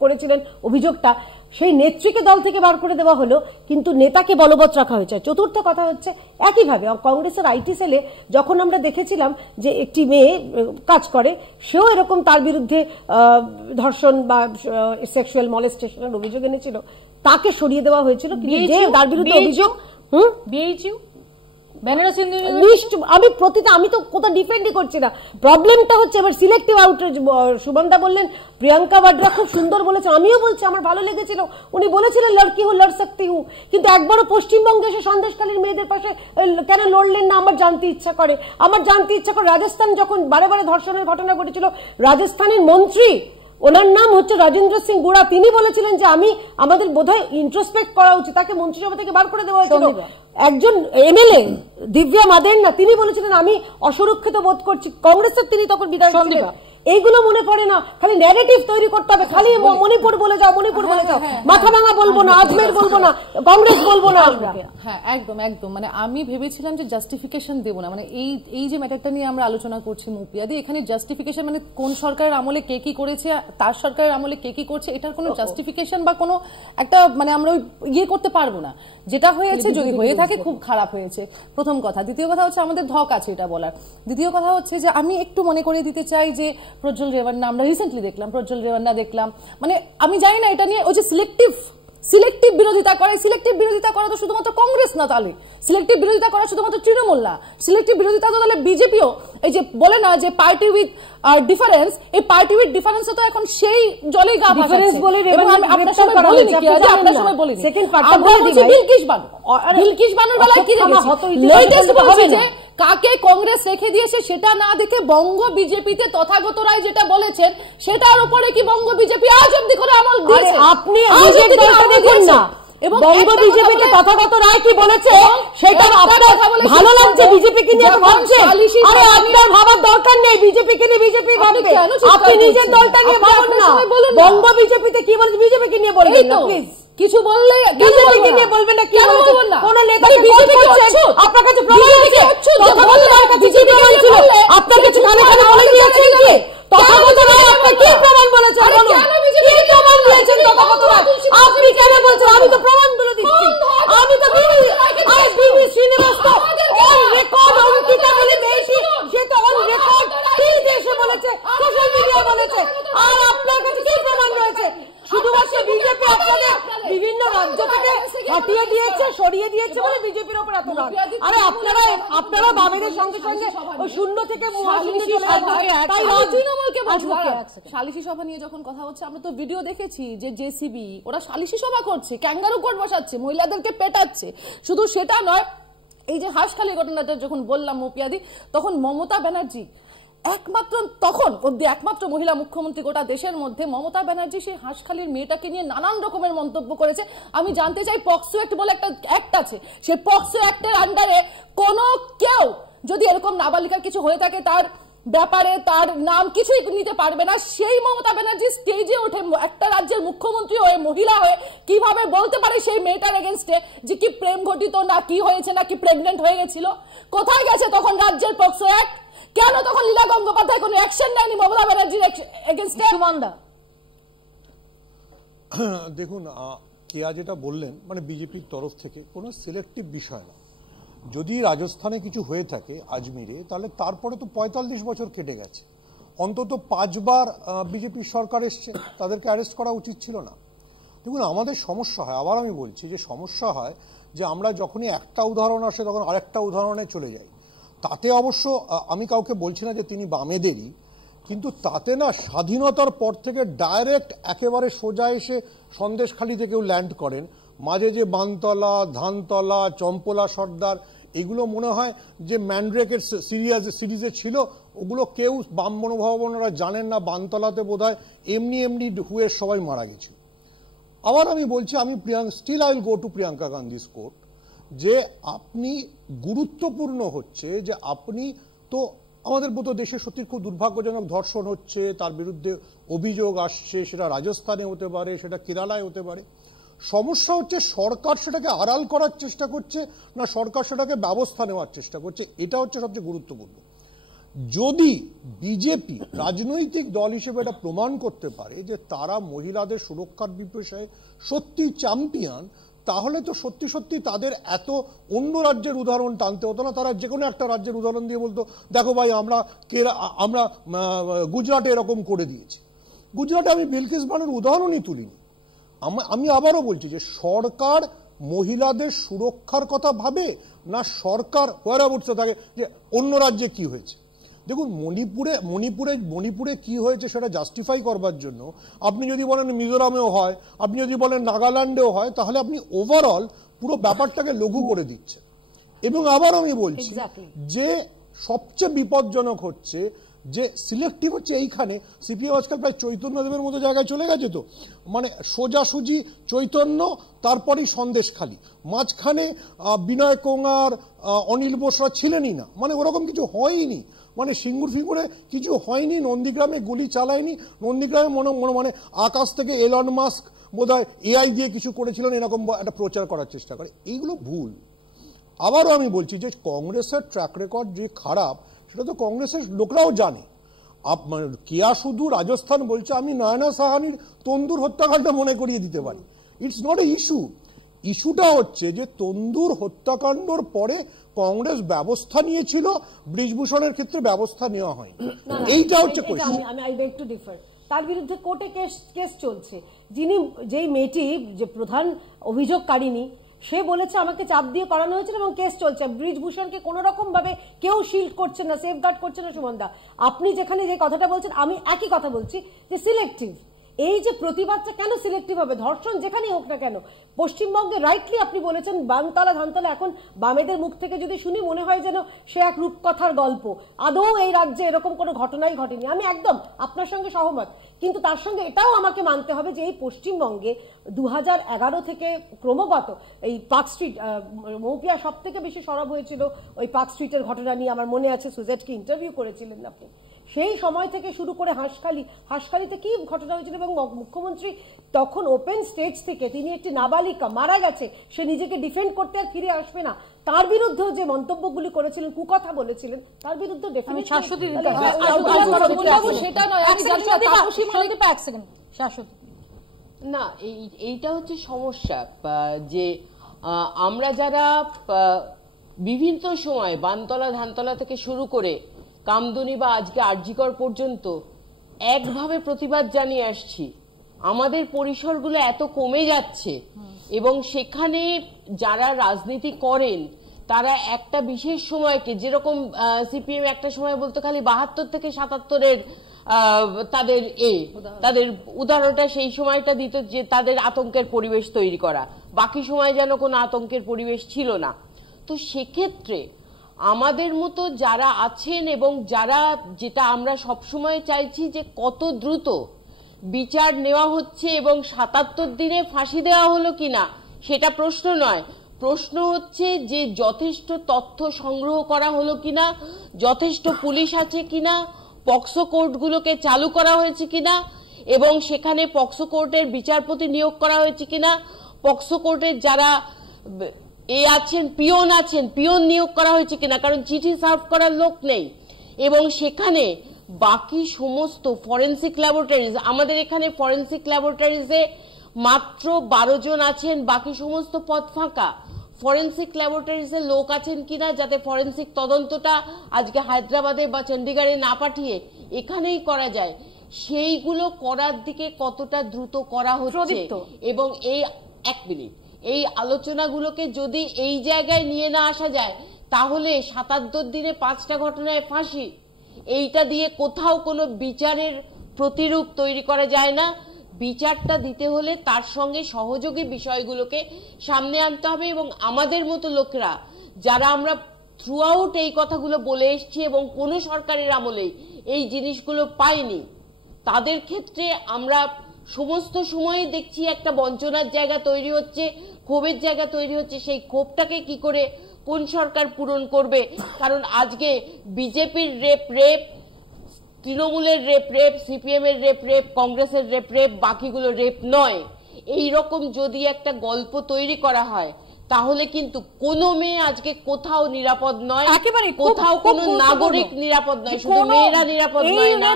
করেছিলেন অভিযোগটা, সেই নেত্রীকে দল থেকে বার করে দেওয়া হলো, কিন্তু নেতাকে বলবৎ রাখা হয়েছে। চতুর্থ কথা হচ্ছে, একইভাবে কংগ্রেসের আইটি সেলে যখন আমরা দেখেছিলাম যে একটি মেয়ে কাজ করে, সেও এরকম তার বিরুদ্ধে ধর্ষণ বা সেক্সুয়াল মলেস্টেশনের অভিযোগ এনেছিল, তাকে সরিয়ে দেওয়া হয়েছিল। তার বিরুদ্ধে অভিযোগ আমি তো কোথাও ডিফেন্ডই করছি না। প্রবলেমটা হচ্ছে এবার সিলেক্টিভ আউটরিচ। সুমনদা বললেন, প্রিয়াঙ্কা বাড্রা খুব সুন্দর বলেছেন, আমিও বলছি, আমার ভালো লেগেছিল, উনি বলেছিলেন লড়কি হু লড় সকতি হু, কিন্তু একবারও পশ্চিমবঙ্গে এসে সন্দেশখালীর মেয়েদের পাশে কেন লড়লেন না? আমার জানতে ইচ্ছা করে। রাজস্থান যখন বারে বারে ধর্ষণের ঘটনা ঘটেছিল, রাজস্থানের মন্ত্রী, ওনার নাম হচ্ছে রাজেন্দ্র সিং গুড়া, তিনি বলেছিলেন যে আমাদের বোধহয় ইন্ট্রোস্পেক্ট করা উচিত, তাকে মন্ত্রিসভা থেকে বার করে দেওয়া হয়েছিল। একজন এমএলএ দিব্যা মাদেন্না, তিনি বলেছিলেন আমি অসুরক্ষিত বোধ করছি, কংগ্রেসের তিনি তখন বিধায়ক ছিলেন। এইগুলো মনে পড়ে না, খালি ন্যারেটিভ তৈরি করতে হবে, খালি মণিপুর বলে যাও, মাথা ভাঙা বলবো না, আজমের বলবো না, কংগ্রেস বলবো না। হ্যাঁ, একদম মানে আমি ভেবেছিলাম যে জাস্টিফিকেশন দেবো না, মানে এই যে ম্যাটারটা নিয়ে আমরা আলোচনা করছি মুপিয়াদি, এখানে জাস্টিফিকেশন মানে কোন সরকারের আমলে কে কি করেছে, তার সরকারের আমলে কে কি করছে, এটার কোনো জাস্টিফিকেশন বা কোনো একটা মানে আমরা ইয়ে করতে পারবো না। যেটা হয়েছে, যদি হয়ে থাকে খুব খারাপ হয়েছে, প্রথম কথা। দ্বিতীয় কথা হচ্ছে, আমাদের ধক আছে এটা বলার। দ্বিতীয় কথা হচ্ছে যে আমি একটু মনে করিয়ে দিতে চাই যে প্রজ্জ্বল রেওয়ান্না আমরা রিসেন্টলি দেখলাম, মানে আমি জানি না এটা নিয়ে ওই যে সিলেক্টিভ বিরোধিতা করে। সিলেক্টিভ বিরোধিতা করে তো শুধুমাত্র কংগ্রেস না, তাহলে সিলেক্টিভ বিরোধিতা করে শুধুমাত্র তৃণমূল না, সিলেক্টিভ বিরোধিতা তো তাহলে বিজেপিও। এই যে বলে না যে পার্টি উইথ ডিফারেন্স, এই পার্টি উইথ ডিফারেন্স তো এখন সেই জলেই গা ভাসাচ্ছে। এবং আমি আপনার সময় বলিনি, আপনার সময় বলিনি, আমরা বলছি বিলকিস বানু। বিলকিস বানুর বেলায় কি রেখেছি, লেটেস্ট বলছি যে কাকে কংগ্রেস রেখে দিয়েছে সেটা না দেখে বঙ্গ বিজেপিতে তথাগত রায় যেটা বলেছেন সেটার উপরে কি বঙ্গ বিজেপি আজ অব্দি করে আমল দিয়েছে? আপনি নিজের দলটা দেখুন না, এবং বঙ্গ বিজেপিতে তথাগত রায় কি বলেছে সেটা আপনার ভালো লাগছে, বিজেপিকে নিয়ে ভাবছেন। আরে আপনার ভাবার দরকার নেই, বিজেপিকে নিয়ে বিজেপি ভাববে, আপনি নিজের দলটা নিয়ে ভাবুন না। বঙ্গ বিজেপিতে কি বলেছে বিজেপিকে নিয়ে বলবেন না প্লিজ। কিছু বললে বিজেপিকে নিয়ে বলবেন না, কেন বলবেন না? কোন নেতাকে বিজেপি করছেন, আপনার কাছে প্রমাণ আছে? তথাগত রায়ের কাছে কি প্রমাণ ছিল? আপনার কাছে কানে কানে বলে দিয়েছেন কি তথাগত রায়? আপনি কি প্রমাণ বলেছেন? কি প্রমাণ দিয়েছেন তথাগত রায়? আপনি কেন বলছেন? আমি তো প্রমাণগুলো দিচ্ছি, আমি তো বিবি শ্রীনিবাস তো অন রেকর্ড অঙ্কিতা বলে পেয়েছি, সে তো অন রেকর্ড দেশে বলেছে, সোশ্যাল মিডিয়া বলেছে। আর আপনার কাছে কি প্রমাণ রয়েছে? শুধুমাত্র বিজেপি আপনাদের বিভিন্ন রাজ্য থেকে হটিয়ে দিয়েছে, সরিয়ে দিয়েছে বলে বিজেপির উপর এত রাগ। আরে আপনারা বামেদের সঙ্গে সঙ্গে ওই শূন্য থেকে মহাশূন্য চলে আসবে, তাই তৃণমূলকে সালিশি সভা নিয়ে যখন কথা হচ্ছে, আমরা তো ভিডিও দেখেছি যে জেসিবি ওরা সালিশি সভা করছে, ক্যাঙ্গারু কোর্ট বসাচ্ছে, মহিলাদেরকে পেটাচ্ছে। শুধু সেটা নয়, এই যে হাঁসখালি ঘটনাটা যখন বললাম মৌপিয়াদি, তখন মমতা ব্যানার্জি একমাত্র, তখন অব্দি একমাত্র মহিলা মুখ্যমন্ত্রী গোটা দেশের মধ্যে, মমতা ব্যানার্জি সেই হাঁসখালির মেয়েটাকে নিয়ে নানান রকমের মন্তব্য করেছে। আমি জানতে চাই, পক্সো অ্যাক্ট বলে একটা অ্যাক্ট আছে, সেই পক্সো অ্যাক্টের আন্ডারে কোনো কেউ যদি এরকম নাবালিকার কিছু হয়ে থাকে তার ব্যাপারে তার নাম কিছুই নিতে পারবে না। সেই মমতা ব্যানার্জি স্টেজে ওঠে একটা রাজ্যের মুখ্যমন্ত্রী হয়ে, মহিলা হয়ে, কিভাবে বলতে পারে সেই মেয়েটার এগেনস্টে যে কি প্রেম ঘটিত, না কি হয়েছে, না কি প্রেগনেন্ট হয়ে গেছিল? কোথায় গেছে তখন রাজ্যের পক্সো অ্যাক্ট? কেন তখন লীলা গঙ্গোপাধ্যায় কোনো অ্যাকশন নেয়নি মমতা ব্যানার্জির এগেনস্টে? সুমনদা দেখুন, কেয়া যেটা বললেন, মানে বিজেপির তরফ থেকে কোনো সিলেক্টিভ বিষয় না। যদি রাজস্থানে কিছু হয়ে থাকে আজমিরে, তাহলে তারপরে তো ৪৫ বছর কেটে গেছে, অন্তত ৫ বার বিজেপির সরকার এসছে, তাদেরকে অ্যারেস্ট করা উচিত ছিল না? দেখুন, আমাদের সমস্যা হয়, আবার আমি বলছি যে সমস্যা হয় যে আমরা যখনই একটা উদাহরণ আসে তখন আরেকটা উদাহরণে চলে যাই। তাতে অবশ্য আমি কাউকে বলছি না যে তিনি বামেদেরই, কিন্তু তাতে না স্বাধীনতার পর থেকে ডাইরেক্ট একেবারে সোজা এসে সন্দেশখালি থেকেও ল্যান্ড করেন। মাঝে যে বানতলা, ধানতলা, চম্পলা সর্দার, এগুলো মনে হয় যে ম্যান্ড্রেকের সিরিজে ছিল, ওগুলো কেউ বাম মনোভাবনারা জানেন না। বানতলাতে বোধহয় এমনি হুয়ে সবাই মারা গেছে। আবার আমি বলছি, আমি still I will go to Priyanka Gandhi's court, যে আপনি গুরুত্বপূর্ণ হচ্ছে যে আপনি তো আমাদের মতো দেশে সত্যি খুব দুর্ভাগ্যজনক ধর্ষণ হচ্ছে, তার বিরুদ্ধে অভিযোগ আসছে, সেটা রাজস্থানে হতে পারে, সেটা কেরালায় হতে পারে। সমস্যা হচ্ছে সরকার সেটাকে আড়াল করার চেষ্টা করছে না সরকার সেটাকে ব্যবস্থা নেওয়ার চেষ্টা করছে, এটা হচ্ছে সবচেয়ে গুরুত্বপূর্ণ। যদি বিজেপি রাজনৈতিক দল হিসেবে এটা প্রমাণ করতে পারে যে তারা মহিলাদের সুরক্ষার বিষয়ে সত্যি চ্যাম্পিয়ন, তাহলে তো সত্যি সত্যি তাদের এত অন্য রাজ্যের উদাহরণ টানতে হতো না। তারা যে কোনো একটা রাজ্যের উদাহরণ দিয়ে বলতো, দেখো ভাই আমরা গুজরাটে এরকম করে দিয়েছি। গুজরাটে আমি বিলকিস বানুর উদাহরণই তুলিনি। আমি আবারও বলছি যে সরকার মহিলাদের সুরক্ষার কথা ভাবে না সরকার হোয়ার উঠতে থাকে যে অন্য রাজ্যে কি হয়েছে। দেখুন, মণিপুরে কি হয়েছে সেটা জাস্টিফাই করবার জন্য আপনি যদি বলেন মিজোরামেও হয়, আপনি যদি বলেন নাগাল্যান্ডেও হয়, তাহলে আপনি ওভারঅল পুরো ব্যাপারটাকে লঘু করে দিচ্ছেন। এবং আবার আমি বলছি যে সবচেয়ে বিপজ্জনক হচ্ছে যে সিলেক্টিভ হচ্ছে এইখানে। সিপিএম আজকাল প্রায় চৈতন্যদেবের মতো জায়গায় চলে গেছে, তো মানে সোজাসুজি চৈতন্য, তারপরেই সন্দেশখালি, মাঝখানে বিনয় কোঙার, অনিল বোসরা ছিলেনই না, মানে ওরকম কিছু হয়নি, মানে সিঙ্গুর ফিঙ্গুরে কিছু হয়নি, নন্দীগ্রামে গুলি চালায়নি, নন্দীগ্রামে মানে আকাশ থেকে এলন মাস্ক বোধহয় এআই দিয়ে কিছু করেছিলেন এরকম একটা প্রচার করার চেষ্টা করে, এইগুলো ভুল। আবারও আমি বলছি যে কংগ্রেসের ট্র্যাক রেকর্ড যে খারাপ সেটা তো কংগ্রেসের লোকরাও জানে। কেয়া শুধু রাজস্থান বলছে, আমি নয়না সাহানির তন্দুর হত্যাকাণ্ড মনে করিয়ে দিতে পারি। It's not a issue. ইস্যুটা হচ্ছে যে তন্দুর হত্যাকাণ্ডর পরে কংগ্রেস ব্যবস্থা নিয়েছিল, ব্রিজভূষণের ক্ষেত্রে ব্যবস্থা নেওয়া হয়নি, এইটা হচ্ছে কোয়েশ্চন। তার বিরুদ্ধে কোর্টে কেস চলছে। যেই মেয়েটি যে প্রধান অভিযোগকারিনী, সে বলেছে আমাকে চাপ দিয়ে করানো হয়েছিল এবং কেস চলছে। ব্রিজভূষণকে কোনো রকম ভাবে কেউ শিল্ড করছে না, সেফগার্ড করছে না। সুমনদা, আপনি যেখানে যে কথাটা বলছেন, আমি একই কথা বলছি যে সিলেক্টিভ। এই যে প্রতিবাদটা কেন সিলেক্টিভ হবে? ধর্ষণ যেখানেই হোক না কেন, পশ্চিমবঙ্গে রাইটলি আপনি বলেছেন বানতলা ধানতলা, এখন বামেদের মুখ থেকে যদি শুনি মনে হয় যেন সে এক রূপকথার গল্প। আদৌ এই রাজ্যে এরকম কোনো ঘটনাই ঘটেনি, আমি একদম আপনার সঙ্গে সহমত। কিন্তু তার সঙ্গে এটাও আমাকে মানতে হবে যে এই পশ্চিমবঙ্গে 2011 থেকে ক্রমাগত এই পার্ক স্ট্রিট, মৌপিয়া সব থেকে বেশি সরব হয়েছিল ওই পার্ক স্ট্রিটের ঘটনা নিয়ে। আমার মনে আছে সুজেটকে ইন্টারভিউ করেছিলেন আপনি। সেই সময় থেকে শুরু করে হাঁসখালিতে কি ঘটনা হয়েছিল, এবং মুখ্যমন্ত্রী তখন ওপেন স্টেজ থেকে, তিনি একটি নাবালিকা মারা গেছে, সে নিজেকে ডিফেন্ড করতে আর ফিরে আসবে না, তার বিরুদ্ধেও যে মন্তব্যগুলি করেছিলেন, কুকথা বলেছিলেন, তার বিরুদ্ধে না, এইটা হচ্ছে সমস্যা যে আমরা যারা বিভিন্ন সময় বানতলা ধানতলা থেকে শুরু করে কামদুনি বা আজকে আরজিকর পর্যন্ত একভাবে প্রতিবাদ জানিয়ে আসছি, আমাদের পরিসরগুলো এত কমে যাচ্ছে এবং সেখানে যারা রাজনীতি করেন তারা একটা বিশেষ সময়কে, যেরকম সিপিএম একটা সময় বলতো খালি 72 থেকে 77-এর তাদের উদাহরণটা সেই সময়টা দিত যে তাদের আতঙ্কের পরিবেশ তৈরি করা, বাকি সময় যেন কোনো আতঙ্কের পরিবেশ ছিল না। তো সেক্ষেত্রে আমাদের মতো যারা আছেন এবং যারা, যেটা আমরা সবসময় চাইছি যে কত দ্রুত বিচার নেওয়া হচ্ছে এবং 77 দিনে ফাঁসি দেওয়া হলো কিনা সেটা প্রশ্ন নয়, প্রশ্ন হচ্ছে যে যথেষ্ট তথ্য সংগ্রহ করা হলো কিনা, যথেষ্ট পুলিশ আছে কিনা, পক্সো কোর্টগুলোকে চালু করা হয়েছে কিনা এবং সেখানে পক্সো কোর্টের বিচারপতি নিয়োগ করা হয়েছে কিনা, পক্সো কোর্টের যারা পিয়ন নিয়োগ করা হয়েছে কিনা, কারণ চিঠি সার্ভ করার লোক নেই। এবং সেখানে বাকি সমস্ত ফরেন্সিক ল্যাবরেটরিজ, আমাদের এখানে ফরেন্সিক ল্যাবরেটরিজে মাত্র 12 জন আছেন, বাকি সমস্ত পদ ফাঁকা। ফরেন্সিক ল্যাবরেটরিজে লোক আছেন কিনা যাতে ফরেন্সিক তদন্তটা আজকে হায়দ্রাবাদে বা চণ্ডীগড়ে না পাঠিয়ে এখানেই করা যায়, সেইগুলো করার দিকে কতটা দ্রুত করা হচ্ছে। এবং এই আলোচনাগুলোকে যদি এই জায়গায় নিয়ে না আসা যায়, তাহলে 77 দিনে 5টা ঘটনায় ফাঁসি, এইটা দিয়ে কোথাও কোনো বিচারের প্রতিরূপ তৈরি করা যায় না। বিচারটা দিতে হলে তার সঙ্গে সহযোগী বিষয়গুলোকে সামনে আনতে হবে এবং আমাদের মতো লোকেরা যারা আমরা থ্রু আউট এই কথাগুলো বলে এসছি এবং কোনো সরকারের আমলেই এই জিনিসগুলো পাইনি, তাদের ক্ষেত্রে আমরা সমস্ত সময় দেখছি একটা বঞ্চনার জায়গা তৈরি হচ্ছে, ক্ষোভের জায়গা তৈরি হচ্ছে। সেই ক্ষোভটাকে কি করে কোন সরকার পূরণ করবে? কারণ আজকে বিজেপির রেপ, তৃণমূলের রেপ, সিপিএম এর রেপ, কংগ্রেসের রেপ, বাকিগুলো রেপ নয়। এই রকম যদি একটা গল্প তৈরি করা হয় তাহলে কিন্তু কোনো মেয়ে আজকে কোথাও নিরাপদ নয়, কোথাও কোনো নাগরিক নিরাপদ নয়, শুধু মেয়েরা নিরাপদ নয় না,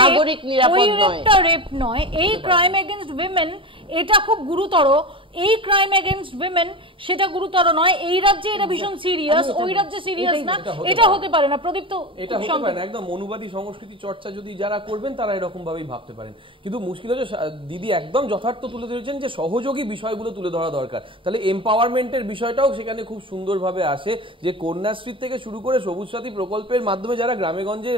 নাগরিক নিরাপদ নয়। রেপ নয়, এই ক্রাইম এগেইনস্ট উইমেন এটা খুব গুরুতর। এই ক্রাইম এগেইনস্ট উইমেন সেটা গুরুতর নয়। এই রাজ্যে এটা ভীষণ সিরিয়াস, ওই রাজ্যে সিরিয়াস না, এটা হতে পারে না। প্রদীপ্ত, এটা হতে পারে না। একদম মনুবাদী সংস্কৃতি চর্চা যদি যারা করবেন তারা এরকম ভাবেই ভাবতে পারেন। কিন্তু মুশকিল হচ্ছে দিদি একদম যথার্থ তুলে ধরেছেন যে সহযোগী বিষয়গুলো তুলে ধরা দরকার, তাহলে এম্পাওয়ারমেন্টের বিষয়টাও সেখানে খুব সুন্দরভাবে আসে। যে কন্যাশ্রী থেকে শুরু করে সবুজ সাথী প্রকল্পের মাধ্যমে যারা গ্রামে গঞ্জে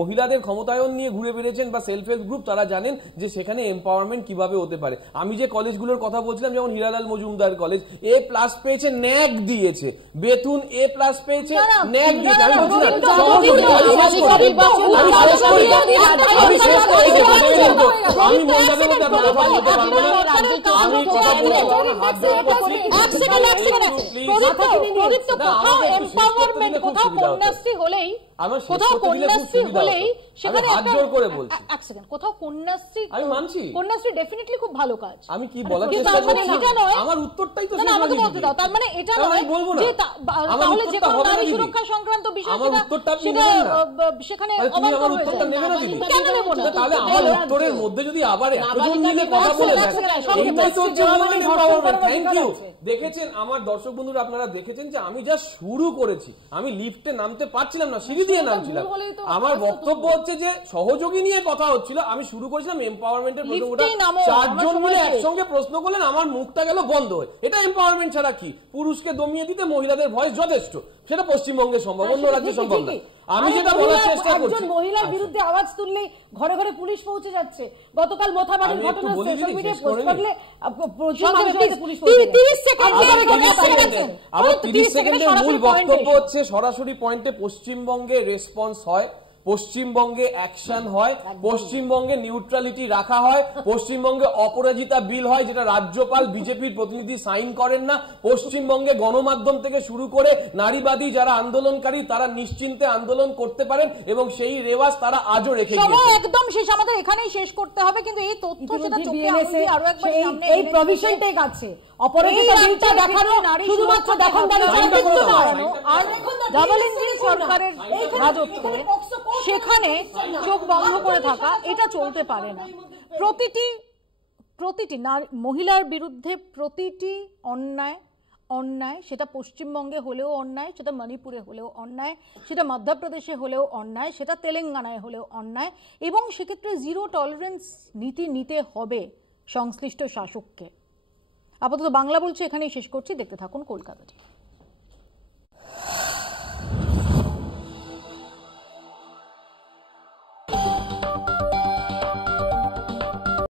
মহিলাদের ক্ষমতায়ন নিয়ে ঘুরে বেড়েছেন বা সেলফ হেল্প গ্রুপ, তারা জানেন যে সেখানে এম্পাওয়ারমেন্ট কিভাবে হতে পারে। আমি যে কলেজগুলোর কথা বলছিলাম, যেমন হিরালাল মজুমদার কলেজ A+ পেয়েছে, ন্যাক দিয়েছে, বেতুন A+ পেয়েছে, ন্যাক দিয়েছে। আমি কন্যাশ্রী ডেফিনেটলি খুব ভালো কাজ। আমি কি বলার চেষ্টা করছি, আমার উত্তরটাই তো আমাকে বলতে দাও। তার মানে এটা নয় যে তাহলে যে কোনো নারী সুরক্ষা সংক্রান্ত বিষয় সেখানে অবান্তর হয়ে যায়। কেন নেব না? তাহলে আমার উত্তরের মধ্যে যদি আবার এতজন মিলে কথা বলে দেন, এইটাই তো হচ্ছে উইমেন এম্পাওয়ারমেন্ট। Thank you. দেখেছেন আমার দর্শক বন্ধু যতদূর আপনারা দেখেছেন যে আমি যা শুরু করেছি, আমি লিফটে নামতে পারছিলাম না, সিঁড়ি দিয়ে নামছিলাম। আমার বক্তব্য হচ্ছে যে সহযোগী নিয়ে কথা হচ্ছিল, আমি শুরু করেছিলাম এম্পাওয়ারমেন্টের প্রসঙ্গটা, চারজন মিলে একসঙ্গে প্রশ্ন করলেন, আমার মুখটা গেল বন্ধ হয়ে। এটা এম্পাওয়ারমেন্ট ছাড়া কি? পুরুষকে দমিয়ে দিতে মহিলাদের ভয়েস যথেষ্ট, সেটা পশ্চিমবঙ্গে সম্ভব, অন্য রাজ্যে সম্ভব না। আমি যেটা বলার চেষ্টা করছি, একজন মহিলার বিরুদ্ধে আওয়াজ তুললেই ঘরে ঘরে পুলিশ পৌঁছে যাচ্ছে। গতকাল মোথাবাড়ির ঘটনা সোশ্যাল মিডিয়ায় পোস্ট করলে পুলিশ পৌঁছে 30 সেকেন্ডের মূল বক্তব্য হচ্ছে সরাসরি পয়েন্টে পশ্চিমবঙ্গে রেসপন্স হয়, পশ্চিমবঙ্গে অ্যাকশন হয়, পশ্চিমবঙ্গে নিউট্রালিটি রাখা হয়, পশ্চিমবঙ্গে অপরাজিতা বিল হয় যেটা রাজ্যপাল বিজেপির প্রতিনিধি সাইন করেন না, পশ্চিমবঙ্গে গণমাধ্যম থেকে শুরু করে নারীবাদী যারা আন্দোলনকারী তারা নিশ্চিন্তে আন্দোলন করতে পারেন এবং সেই রেওয়াজ তারা আজও রেখে গিয়েছে। একদম শেষ, আমাদের এখানেই শেষ করতে হবে, কিন্তু এই তথ্য সেটা চোখে আঙুল দিয়ে আরো একবার সামনে এই প্রভিশনটাই আছে। অপরাজিতা বিলটা দেখানো শুধুমাত্র দখলদারি আর ডাবল ইঞ্জিন সরকারের রাজত্বে সেখানে চোখ বন্ধ করে থাকা এটা চলতে পারে না। প্রতিটি মহিলার বিরুদ্ধে প্রতিটি অন্যায়, সেটা পশ্চিমবঙ্গে হলেও অন্যায়, সেটা মণিপুরে হলেও অন্যায়, সেটা মধ্যপ্রদেশে হলেও অন্যায়, সেটা তেলেঙ্গানায় হলেও অন্যায়, এবং সেক্ষেত্রে জিরো টলারেন্স নীতি নিতে হবে সংশ্লিষ্ট শাসককে। আপাতত বাংলা বলছে এখানেই শেষ করছি, দেখতে থাকুন কলকাতা।